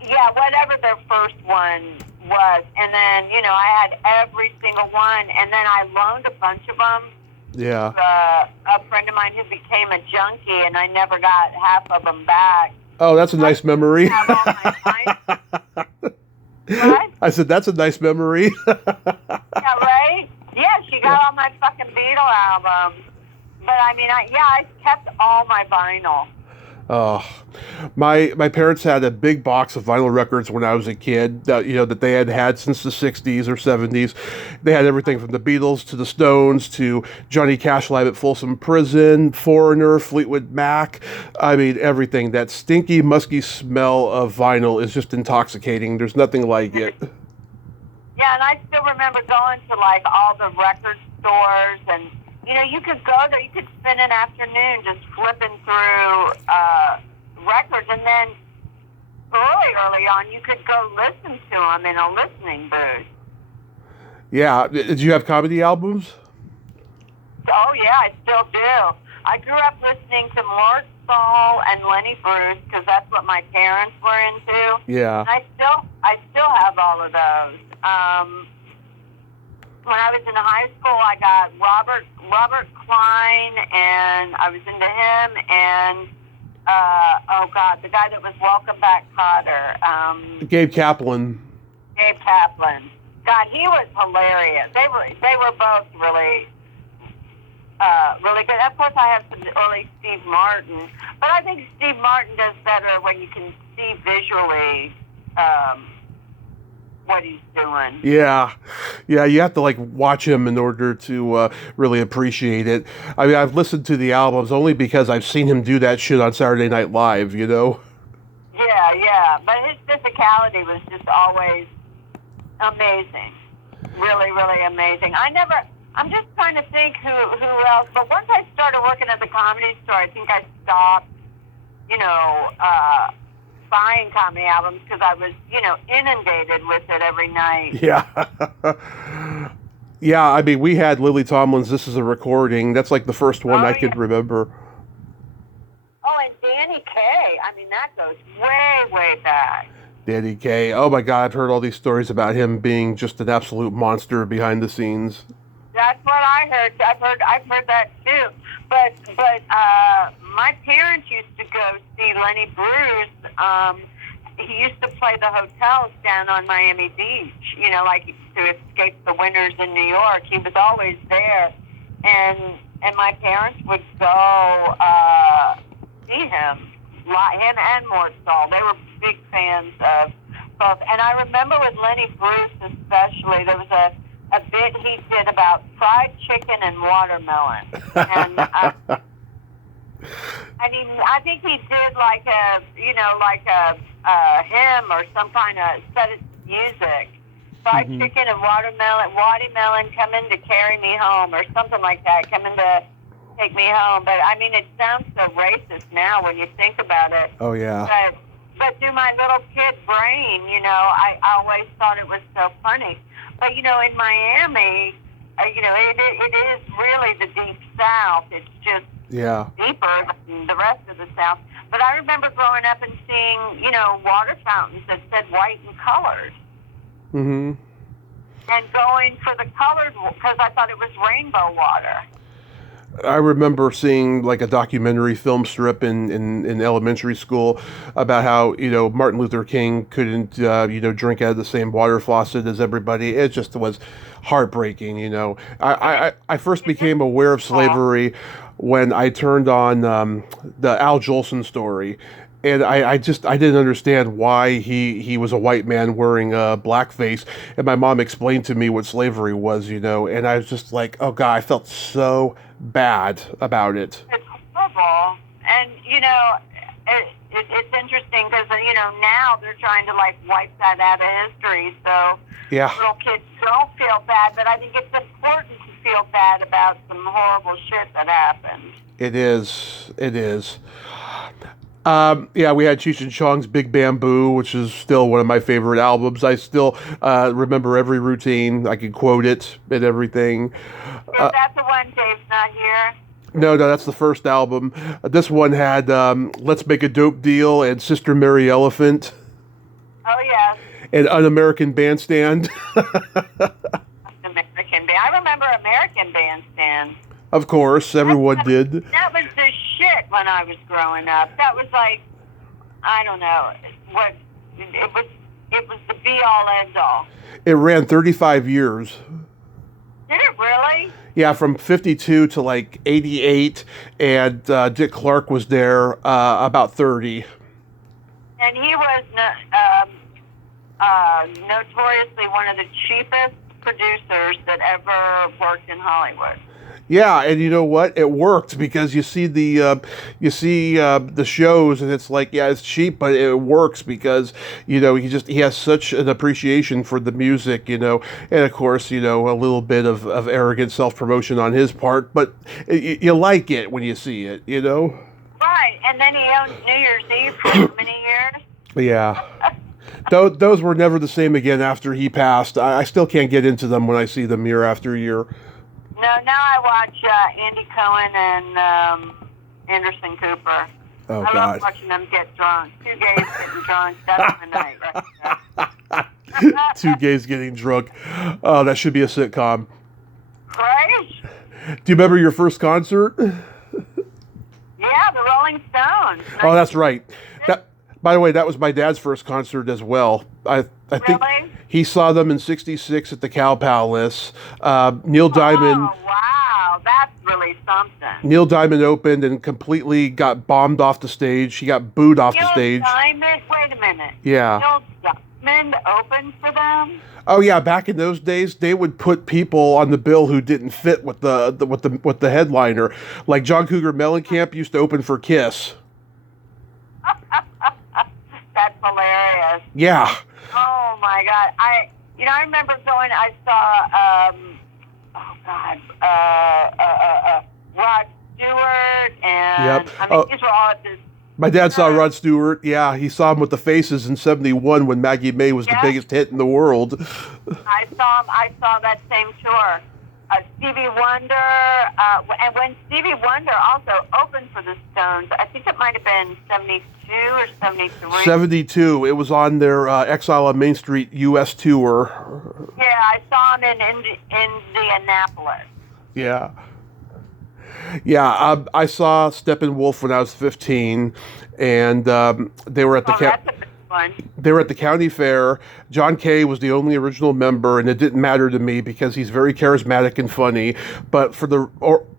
yeah, whatever their first one was. And then, I had every single one, and then I loaned a bunch of them. Yeah. To a friend of mine who became a junkie, and I never got half of them back. Oh, that's a nice memory. What? I said, that's a nice memory. Yeah, right? Yeah, she got all my fucking Beatle albums. But I mean, I kept all my vinyl. Oh, my parents had a big box of vinyl records when I was a kid that they had since the 60s or 70s. They had everything from the Beatles to the Stones to Johnny Cash live at Folsom Prison, Foreigner, Fleetwood Mac. I mean, everything. That stinky, musky smell of vinyl is just intoxicating. There's nothing like it. Yeah, and I still remember going to like all the record stores, and you could go there, you could spend an afternoon just flipping through records, and then early on, you could go listen to them in a listening booth. Yeah, did you have comedy albums? Oh yeah, I still do. I grew up listening to Mort Saul and Lenny Bruce because that's what my parents were into. Yeah. And I still have all of those. When I was in high school, I got Robert Klein, and I was into him, and the guy that was Welcome Back, Kotter. Gabe Kaplan. God, he was hilarious. They were both really good. Of course, I have some early Steve Martin, but I think Steve Martin does better when you can see visually what he's doing. Yeah, you have to watch him in order to really appreciate it. I mean, I've listened to the albums only because I've seen him do that shit on Saturday Night Live, Yeah, but his physicality was just always amazing. Really, really amazing. I'm just trying to think who else, but once I started working at the Comedy Store, I think I stopped, buying comedy albums because I was, inundated with it every night. Yeah. Yeah, I mean, we had Lily Tomlin's This Is a Recording. That's the first one I could remember. Oh, and Danny Kaye. I mean, that goes way, way back. Danny Kaye. Oh my God, I've heard all these stories about him being just an absolute monster behind the scenes. That's what I heard. I've heard that too. But my parents used to go see Lenny Bruce. He used to play the hotels down on Miami Beach, to escape the winters in New York. He was always there. And and my parents would go see him and Mortzall. They were big fans of both. And I remember with Lenny Bruce especially, there was a bit he did about fried chicken and watermelon. And I think he did like a hymn or some kind of set of music. Fried chicken and watermelon coming to carry me home or something like that, coming to take me home. But I mean, it sounds so racist now when you think about it. Oh, yeah. But through my little kid brain, I always thought it was so funny. But, in Miami, it is really the deep South. It's just deeper than the rest of the South. But I remember growing up and seeing, water fountains that said white and colored. Mm-hmm. And going for the colored because I thought it was rainbow water. I remember seeing like a documentary film strip in elementary school about how, Martin Luther King couldn't, drink out of the same water faucet as everybody. It just was heartbreaking, I first became aware of slavery when I turned on the Al Jolson story. And I didn't understand why he was a white man wearing a blackface. And my mom explained to me what slavery was, and I was just like, oh, God, I felt so bad about it. It's horrible. And, it's interesting because, now they're trying to, wipe that out of history. So little kids don't feel bad. But I think it's important to feel bad about some horrible shit that happened. It is. We had Cheech and Chong's Big Bamboo, which is still one of my favorite albums. I still remember every routine. I can quote it and everything. Is that the one Dave's not here? No, that's the first album. This one had Let's Make a Dope Deal and Sister Mary Elephant. Oh, yeah. And Un-American Bandstand. American Band. I remember American Bandstand. Of course, everyone did. That was the shit when I was growing up. That was like, I don't know, it was the be-all, end-all. It ran 35 years. Did it really? Yeah, from 52 to 88, and Dick Clark was there about 30. And he was notoriously one of the cheapest producers that ever worked in Hollywood. Yeah, and you know what? It worked because you see the shows, and it's like, yeah, it's cheap, but it works because he has such an appreciation for the music, and of course, a little bit of arrogant self-promotion on his part, but you like it when you see it, Right, and then he owned New Year's Eve for how many years? Yeah. Those were never the same again after he passed. I still can't get into them when I see them year after year. No, now I watch Andy Cohen and Anderson Cooper. Oh, I God. love watching them get drunk. Two gays getting drunk. That's the night right there. Two gays getting drunk. Oh, that should be a sitcom. Right? Do you remember your first concert? Yeah, the Rolling Stones. Oh, that's right. By the way, that was my dad's first concert as well. I think he saw them in '66 at the Cow Palace. Neil Diamond. Oh, wow. That's really something. Neil Diamond opened and completely got bombed off the stage. He got booed off the stage. Neil Diamond? Wait a minute. Yeah. Neil Diamond opened for them? Oh yeah, back in those days, they would put people on the bill who didn't fit with the headliner. Like John Cougar Mellencamp used to open for Kiss. That's hilarious. Yeah. Oh my God! I remember going. I saw Rod Stewart and these were all at this. My dad saw Rod Stewart. Yeah, he saw him with the Faces in '71 when Maggie May was the biggest hit in the world. I saw that same tour. Stevie Wonder, and when Stevie Wonder also opened for the Stones, I think it might have been 72 or 73. 72. It was on their Exile on Main Street U.S. tour. Yeah, I saw him in Indianapolis. Yeah. Yeah, I saw Steppenwolf when I was 15, and they were at the fun. They were at the county fair. John Kay was the only original member, and it didn't matter to me because he's very charismatic and funny. But for the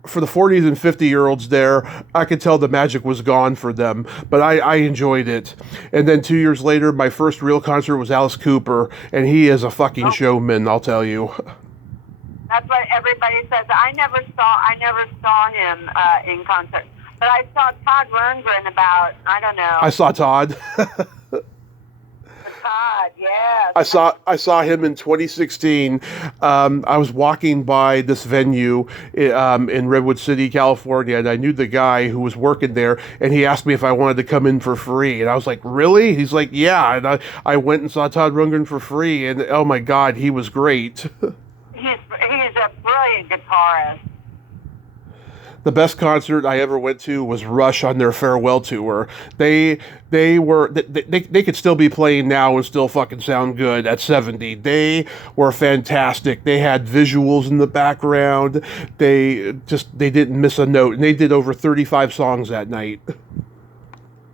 40s and 50-year-olds there, I could tell the magic was gone for them. But I enjoyed it. And then 2 years later, my first real concert was Alice Cooper, and he is a fucking showman, I'll tell you. That's what everybody says. I never saw him in concert, but I saw Todd Rundgren about, I don't know. I saw Todd. Todd, yeah. I saw him in 2016. I was walking by this venue in Redwood City, California, and I knew the guy who was working there, and he asked me if I wanted to come in for free. And I was like, really? He's like, yeah. And I went and saw Todd Rundgren for free, and oh my God, he was great. He's a brilliant guitarist. The best concert I ever went to was Rush on their farewell tour. They could still be playing now and still fucking sound good at 70. They were fantastic. They had visuals in the background. They didn't miss a note, and they did over 35 songs that night.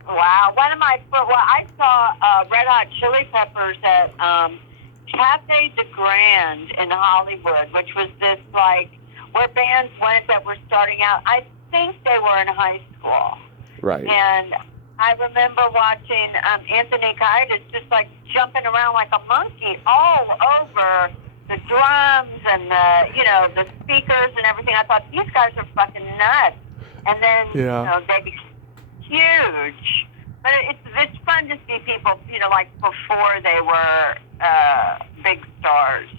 Wow. I saw Red Hot Chili Peppers at Cafe de Grand in Hollywood, which was this where bands went that were starting out. I think they were in high school. Right. And I remember watching Anthony Kiedis just jumping around like a monkey all over the drums and the speakers and everything. I thought, these guys are fucking nuts. And then they became huge. But it's fun to see people, before they were big stars,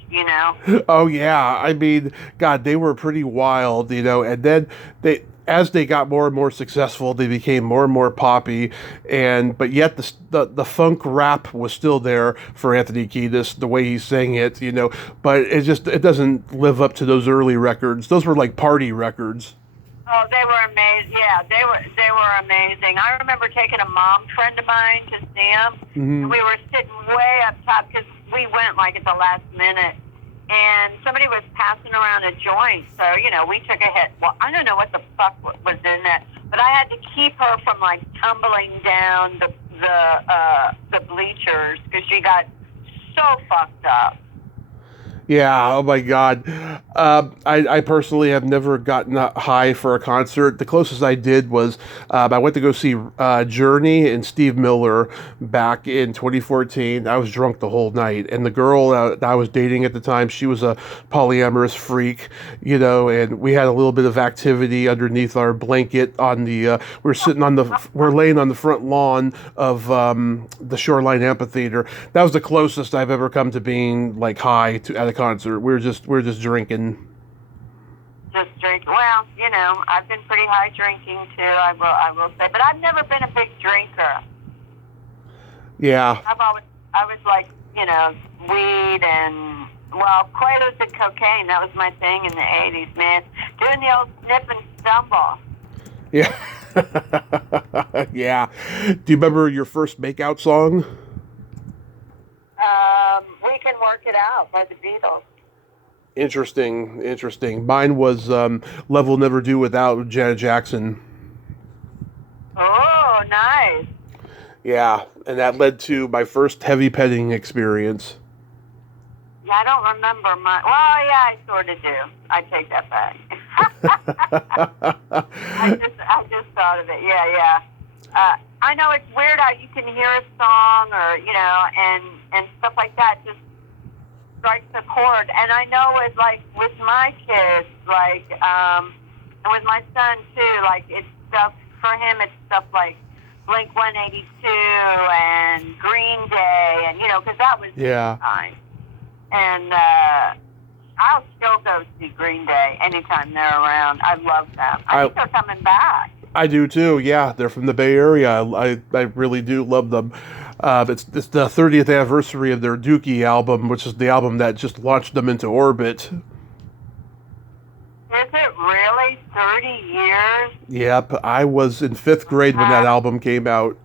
Oh, yeah. I mean, God, they were pretty wild, and then as they got more and more successful, they became more and more poppy, but yet the funk rap was still there for Anthony Kiedis, the way he sang it, but it doesn't live up to those early records. Those were like party records. Oh, they were amazing. Yeah, they were amazing. I remember taking a mom friend of mine to see them. Mm-hmm. We were sitting way up top because we went at the last minute, and somebody was passing around a joint. So we took a hit. Well, I don't know what the fuck was in that, but I had to keep her from tumbling down the bleachers because she got so fucked up. Yeah, oh my God. I personally have never gotten high for a concert. The closest I did was I went to go see Journey and Steve Miller back in 2014. I was drunk the whole night. And the girl that I was dating at the time, she was a polyamorous freak, and we had a little bit of activity underneath our blanket on the, we're laying on the front lawn of the Shoreline Amphitheater. That was the closest I've ever come to being high at a concert. We're just drinking. Just drinking. Well, I've been pretty high drinking too. I will say, but I've never been a big drinker. Yeah. I was weed and Quaaludes and cocaine. That was my thing in the '80s, man. Doing the old snip and stumble. Yeah. Yeah. Do you remember your first makeout song? We Can Work It Out by the Beatles. Interesting. Mine was Love Never Do Without Janet Jackson. Oh, nice. Yeah, and that led to my first heavy petting experience. Yeah, I don't remember my. Well, yeah, I sort of do. I take that back. I just thought of it. Yeah. I know it's weird how you can hear a song or and stuff like that just strikes a chord. And I know with my kids, and with my son too, it's stuff for him. It's stuff like Blink 182 and Green Day, and because that was his time. And I'll still go see Green Day anytime they're around. I love them. I think they're coming back. I do too. Yeah, they're from the Bay Area. I really do love them. It's the 30th anniversary of their Dookie album, which is the album that just launched them into orbit. Is it really 30 years? Yep, I was in 5th grade when that album came out.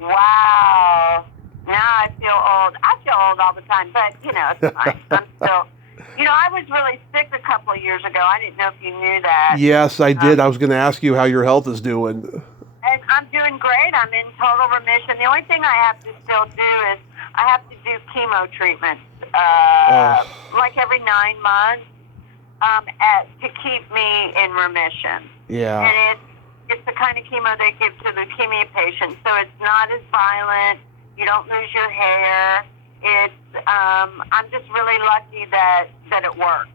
Wow. Now I feel old. I feel old all the time, but it's fine. I'm still. I was really sick a couple of years ago. I didn't know if you knew that. Yes, I did. I was going to ask you how your health is doing. And I'm doing great. I'm in total remission. The only thing I have to still do is I have to do chemo treatments, like every 9 months, to keep me in remission. Yeah. And it's the kind of chemo they give to leukemia patients, so it's not as violent. You don't lose your hair. I'm just really lucky that it worked.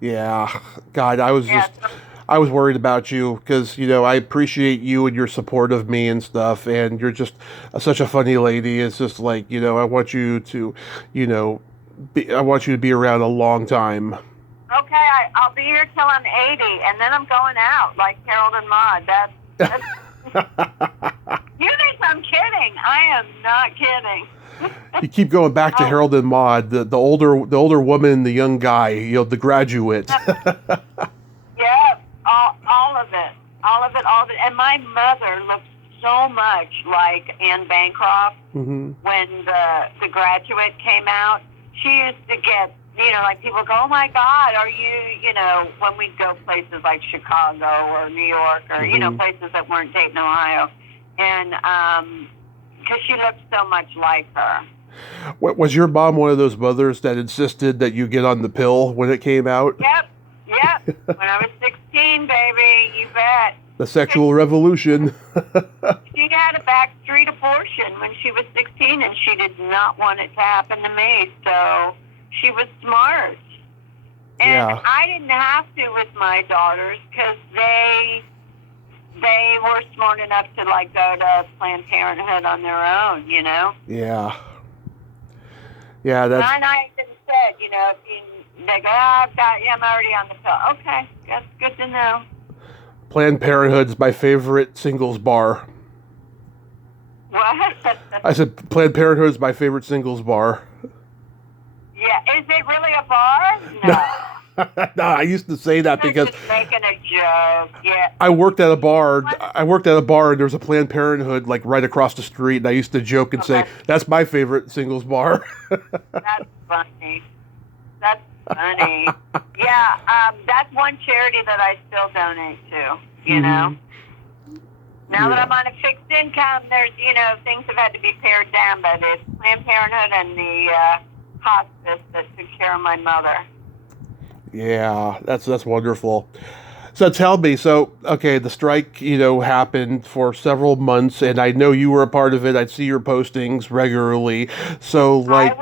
Yeah. God, I was worried about you because, I appreciate you and your support of me and stuff, and you're just such a funny lady. It's just like, I want you to, I want you to be around a long time. Okay, I'll be here till I'm 80, and then I'm going out like Harold and Maude. That's You think I'm kidding? I am not kidding. You keep going back to Harold and Maude, the older woman, the young guy, the graduate. Yeah, all of it. And my mother looked so much like Anne Bancroft when the Graduate came out. She used to get, like people go, oh my God, are you, when we'd go places like Chicago or New York or, places that weren't Dayton, Ohio. And because she looked so much like her. Was your mom one of those mothers that insisted that you get on the pill when it came out? Yep. When I was 16, baby, you bet. The sexual revolution. She had a backstreet abortion when she was 16, and she did not want it to happen to me, so she was smart. And I didn't have to with my daughters because they were smart enough to, go to Planned Parenthood on their own, Yeah. Yeah, that's... And I even said, they go, I'm already on the pill. Okay, that's good to know. Planned Parenthood's my favorite singles bar. What? I said Planned Parenthood's my favorite singles bar. Yeah, is it really a bar? No. No, I used to say that because just making a joke. Yeah. I worked at a bar, and there was a Planned Parenthood right across the street, and I used to joke and say, that's my favorite singles bar. That's funny. Yeah, that's one charity that I still donate to, know. Now that I'm on a fixed income, there's, things have had to be pared down, but it's Planned Parenthood and the hospice that took care of my mother. Yeah, that's wonderful. So tell me, the strike, happened for several months, and I know you were a part of it. I'd see your postings regularly. So, I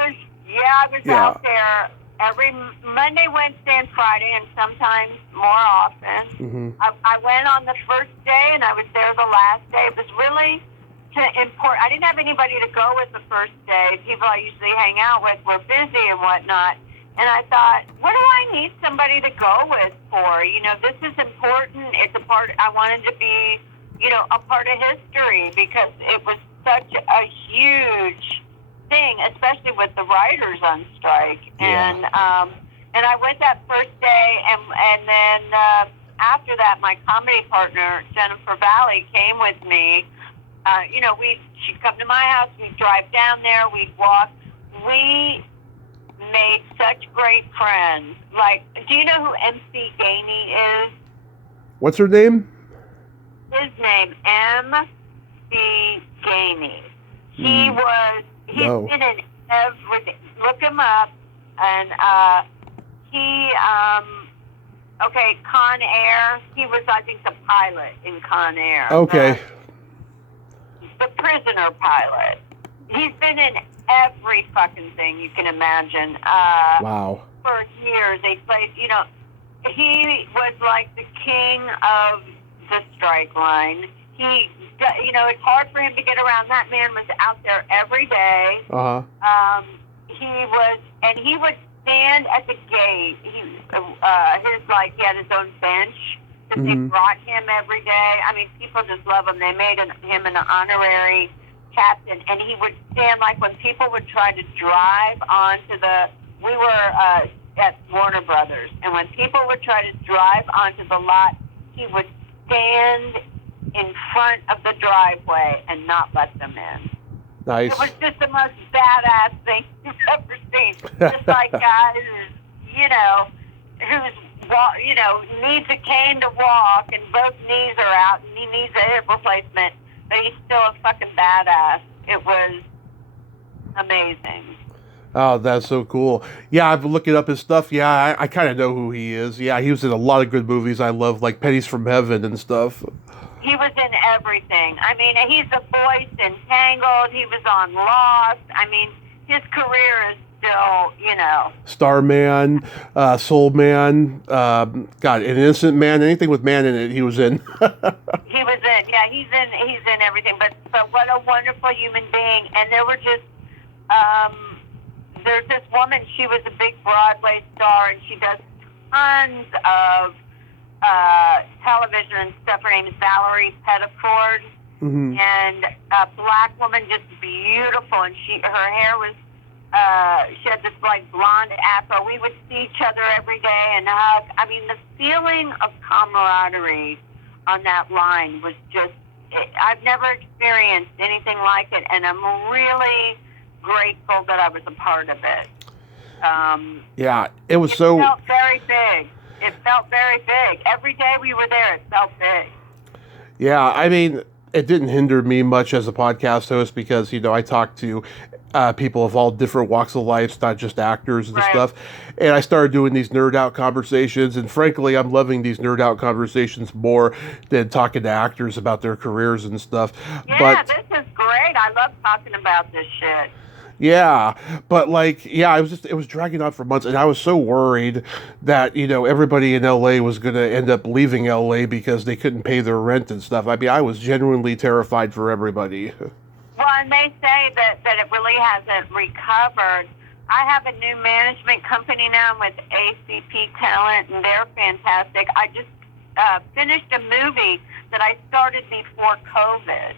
was out there every Monday, Wednesday, and Friday, and sometimes more often. I went on the first day, and I was there the last day. It was really important. I didn't have anybody to go with the first day. People I usually hang out with were busy and whatnot. And I thought, what do I need somebody to go with for? This is important. It's a part, I wanted to be, a part of history because it was such a huge thing, especially with the writers on strike. Yeah. And I went that first day, and then after that, my comedy partner, Jennifer Valley, came with me. She'd come to my house, we'd drive down there, we'd walk. We made such great friends. Do you know who MC Gainey is? What's her name? His name, MC Gainey. He's been in everything. Look him up. And Con Air. He was, I think, the pilot in Con Air. Okay. The prisoner pilot. He's been in every fucking thing you can imagine. Wow. For years, they played, he was like the king of the strike line. It's hard for him to get around. That man was out there every day. He would stand at the gate. He had his own bench that they brought him every day. I mean, people just love him. They made him an honorary captain, and he would stand when people would try to drive onto we were at Warner Brothers, and when people would try to drive onto the lot, he would stand in front of the driveway and not let them in. Nice. It was just the most badass thing you've ever seen. Just like guys, who's needs a cane to walk and both knees are out and he needs a hip replacement. but he's still a fucking badass. It was amazing. Oh, that's so cool. Yeah, I've been looking up his stuff. Yeah, I kind of know who he is. Yeah, he was in a lot of good movies I love, like Pennies from Heaven and stuff. He was in everything. I mean, he's the voice in Tangled. He was on Lost. I mean, his career is still, Starman, Soul Man, God, An Innocent Man, anything with man in it, he was in. He was in. Yeah, he's in everything. But what a wonderful human being. And there were just, there's this woman. She was a big Broadway star, and she does tons of television and stuff. Her name is Valerie Pettiford, and a black woman, just beautiful. And her hair was, she had this like blonde afro. We would see each other every day and hug. I mean, the feeling of camaraderie on that line was just, I've never experienced anything like it, and I'm really grateful that I was a part of it. Yeah, it was It so... felt very big. It felt very big. Every day we were there, it felt big. Yeah, I mean, it didn't hinder me much as a podcast host because, I talk to people of all different walks of life, not just actors and stuff. And I started doing these nerd out conversations. And frankly, I'm loving these nerd out conversations more than talking to actors about their careers and stuff. Yeah, this is great. I love talking about this shit. Yeah, but it was dragging on for months, and I was so worried that, everybody in LA was going to end up leaving LA because they couldn't pay their rent and stuff. I mean, I was genuinely terrified for everybody. Well, and they say that it really hasn't recovered. I have a new management company now with ACP Talent, and they're fantastic. I just finished a movie that I started before COVID.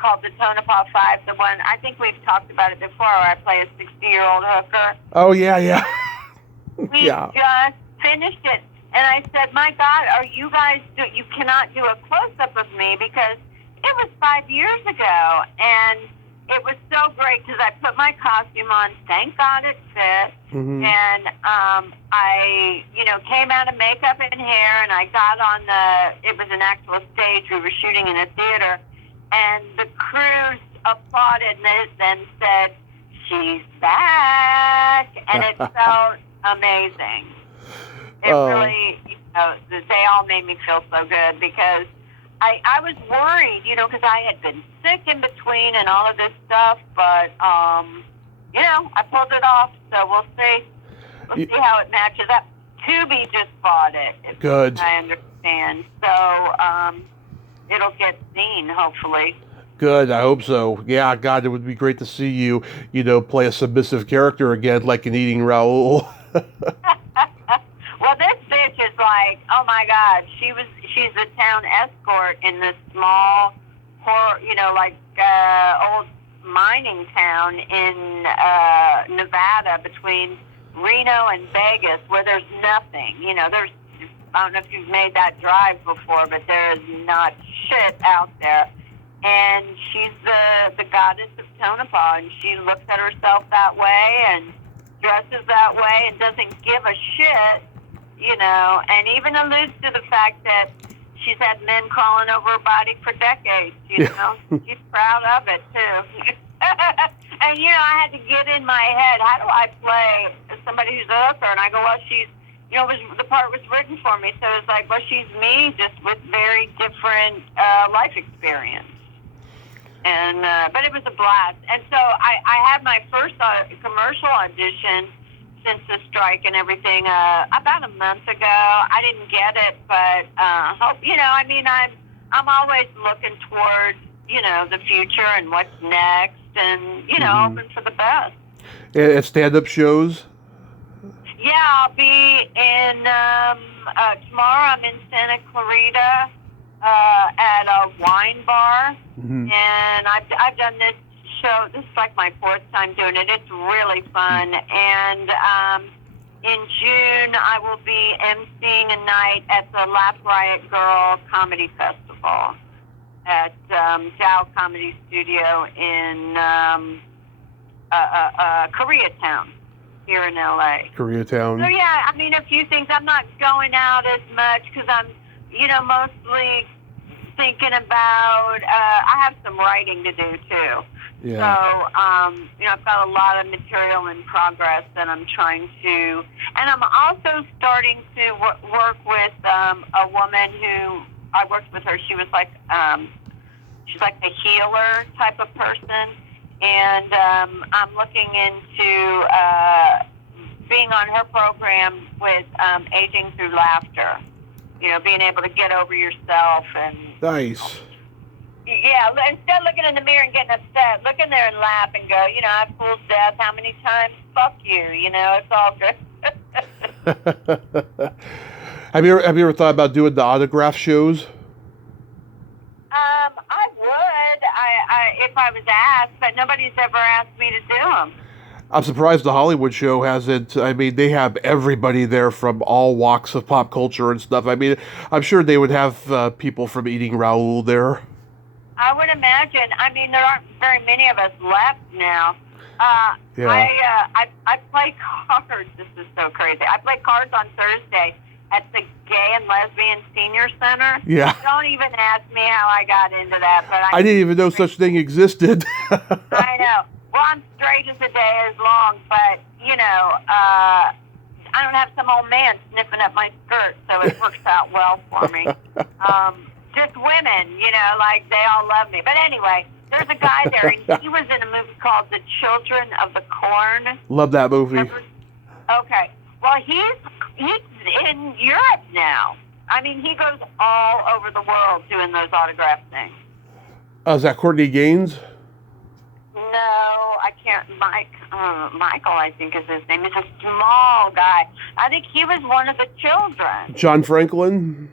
Called The Tonopah Five, the one, I think we've talked about it before, where I play a 60-year-old hooker. Oh, yeah. We just finished it, and I said, my God, you cannot do a close-up of me, because it was 5 years ago, and it was so great, because I put my costume on, thank God it fit, and I, came out of makeup and hair, and I got on it was an actual stage, we were shooting in a theater, and the crews applauded and said, she's back. And it felt amazing. It really, they all made me feel so good, because I was worried, because I had been sick in between and all of this stuff. But, I pulled it off. So we'll see. We'll see how it matches up. Tubi just bought it. Good. I understand. So, it'll get seen, hopefully. Good, I hope so. Yeah, God, it would be great to see you, play a submissive character again, like in Eating Raoul. Well, this bitch is like, oh my God, she's a town escort in this small, old mining town in Nevada between Reno and Vegas, where there's nothing. I don't know if you've made that drive before, but there is not shit out there. And she's the goddess of Tonopah, and she looks at herself that way and dresses that way and doesn't give a shit, and even alludes to the fact that she's had men crawling over her body for decades, She's proud of it, too. And, I had to get in my head, how do I play somebody who's a hooker? And I go, well, she's, the part was written for me, so it's like, well, she's me, just with very different life experience. And but it was a blast. And so I had my first commercial audition since the strike and everything about a month ago. I didn't get it, but hope I'm always looking towards the future and what's next, and open for the best. At stand-up shows. Yeah, I'll be in tomorrow. I'm in Santa Clarita at a wine bar, and I've done this show. This is like my fourth time doing it. It's really fun, and in June I will be emceeing a night at the Laugh Riot Girl Comedy Festival at Dow Comedy Studio in Koreatown here in LA. Koreatown. So yeah, a few things. I'm not going out as much because I'm, mostly thinking about, I have some writing to do too. Yeah. So, I've got a lot of material in progress that I'm trying to, and I'm also starting to work with a woman who, I worked with her, she was like, she's like the healer type of person, and I'm looking into being on her program with Aging Through Laughter. Being able to get over yourself and... Nice. Yeah, instead of looking in the mirror and getting upset, look in there and laugh and go, I've fooled death how many times? Fuck you, it's all good. Have you ever thought about doing the autograph shows? I would, if I was asked, but nobody's ever asked me to do them. I'm surprised the Hollywood show hasn't. I mean, they have everybody there from all walks of pop culture and stuff. I mean, I'm sure they would have people from Eating Raoul there. I would imagine. I mean, there aren't very many of us left now. Yeah. I play cards. This is so crazy. I play cards on Thursday at the Gay and Lesbian Senior Center. Yeah. Don't even ask me how I got into that. But I didn't even know such thing existed. I know. Well, I'm straight as a day is long, but, I don't have some old man sniffing up my skirt, so it works out well for me. Just women, like they all love me. But anyway, there's a guy there, and he was in a movie called The Children of the Corn. Love that movie. Remember? Okay. Well, he's in Europe now. I mean, he goes all over the world doing those autograph things. Is that Courtney Gaines? No, I can't. Michael, I think is his name. He's a small guy. I think he was one of the children. John Franklin?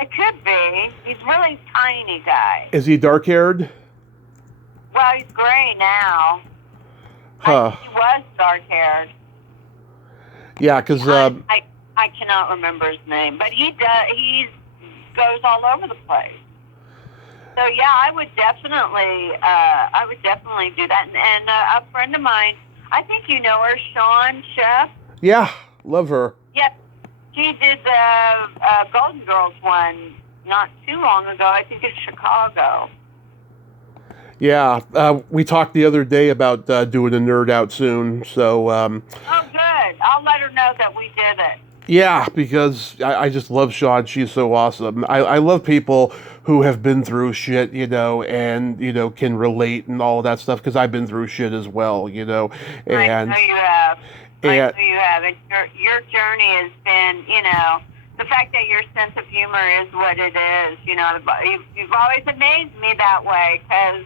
It could be. He's really tiny guy. Is he dark-haired? Well, he's gray now. Huh. He was dark-haired. Yeah, because... I cannot remember his name, but he goes all over the place. So yeah, I would definitely do that. And a friend of mine, I think you know her, Sean Chef. Yeah, love her. Yep, she did the Golden Girls one not too long ago. I think in Chicago. Yeah, we talked the other day about doing a Nerd Out soon. So. Oh, good. I'll let her know that we did it. Yeah, because I just love Sean. She's so awesome. I love people who have been through shit, and, can relate and all of that stuff, because I've been through shit as well, And, I know you have. I know you have. And your journey has been, the fact that your sense of humor is what it is, you've always amazed me that way, because,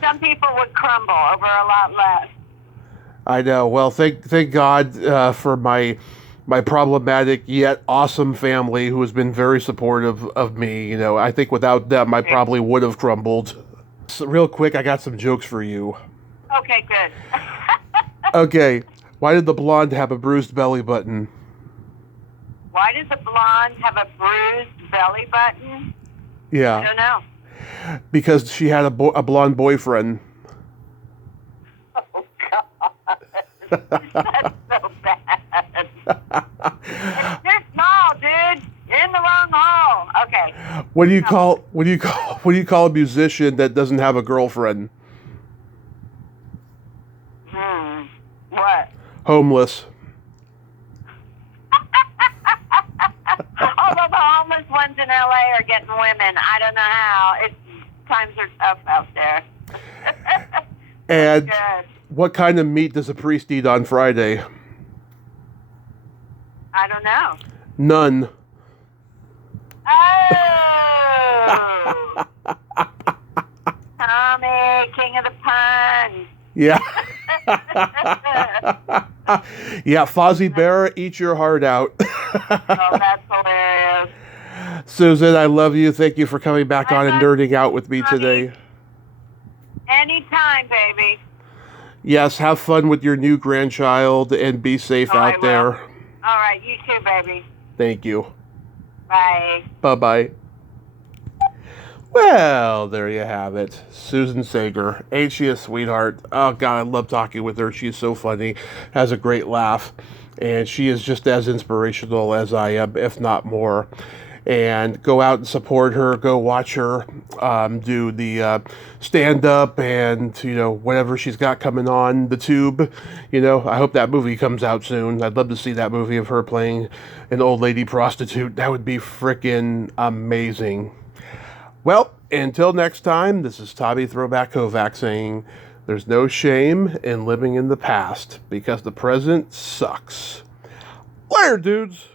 some people would crumble over a lot less. I know. Well, thank God for my problematic yet awesome family who has been very supportive of me. I think without them, I probably would have crumbled. So real quick, I got some jokes for you. Okay, good. Okay. Why did the blonde have a bruised belly button? Why does the blonde have a bruised belly button? Yeah. I don't know. Because she had a blonde boyfriend. Oh, God. That's so bad. You're small, dude. You're in the wrong hole. Okay. What do you call a musician that doesn't have a girlfriend? What? Homeless. Although the homeless ones in LA are getting women. I don't know how. Times are tough out there. And Good. What kind of meat does a priest eat on Friday? I don't know. None. Oh! Tommy, king of the puns. Yeah. Yeah, Fozzie Bear, eat your heart out. Oh, that's hilarious. Susan, I love you. Thank you for coming back on and nerding out with me today. Anytime, baby. Yes, have fun with your new grandchild and be safe out there. All right, you too, baby. Thank you. Bye. Bye-bye. Well, there you have it. Susan Saiger. Ain't she a sweetheart? Oh, God, I love talking with her. She's so funny, has a great laugh, and she is just as inspirational as I am, if not more. and go out and support her. Go watch her do the stand-up and, whatever she's got coming on the tube. I hope that movie comes out soon. I'd love to see that movie of her playing an old lady prostitute. That would be freaking amazing. Well, until next time, this is Tommy Throwback Kovac saying there's no shame in living in the past because the present sucks. Later, dudes.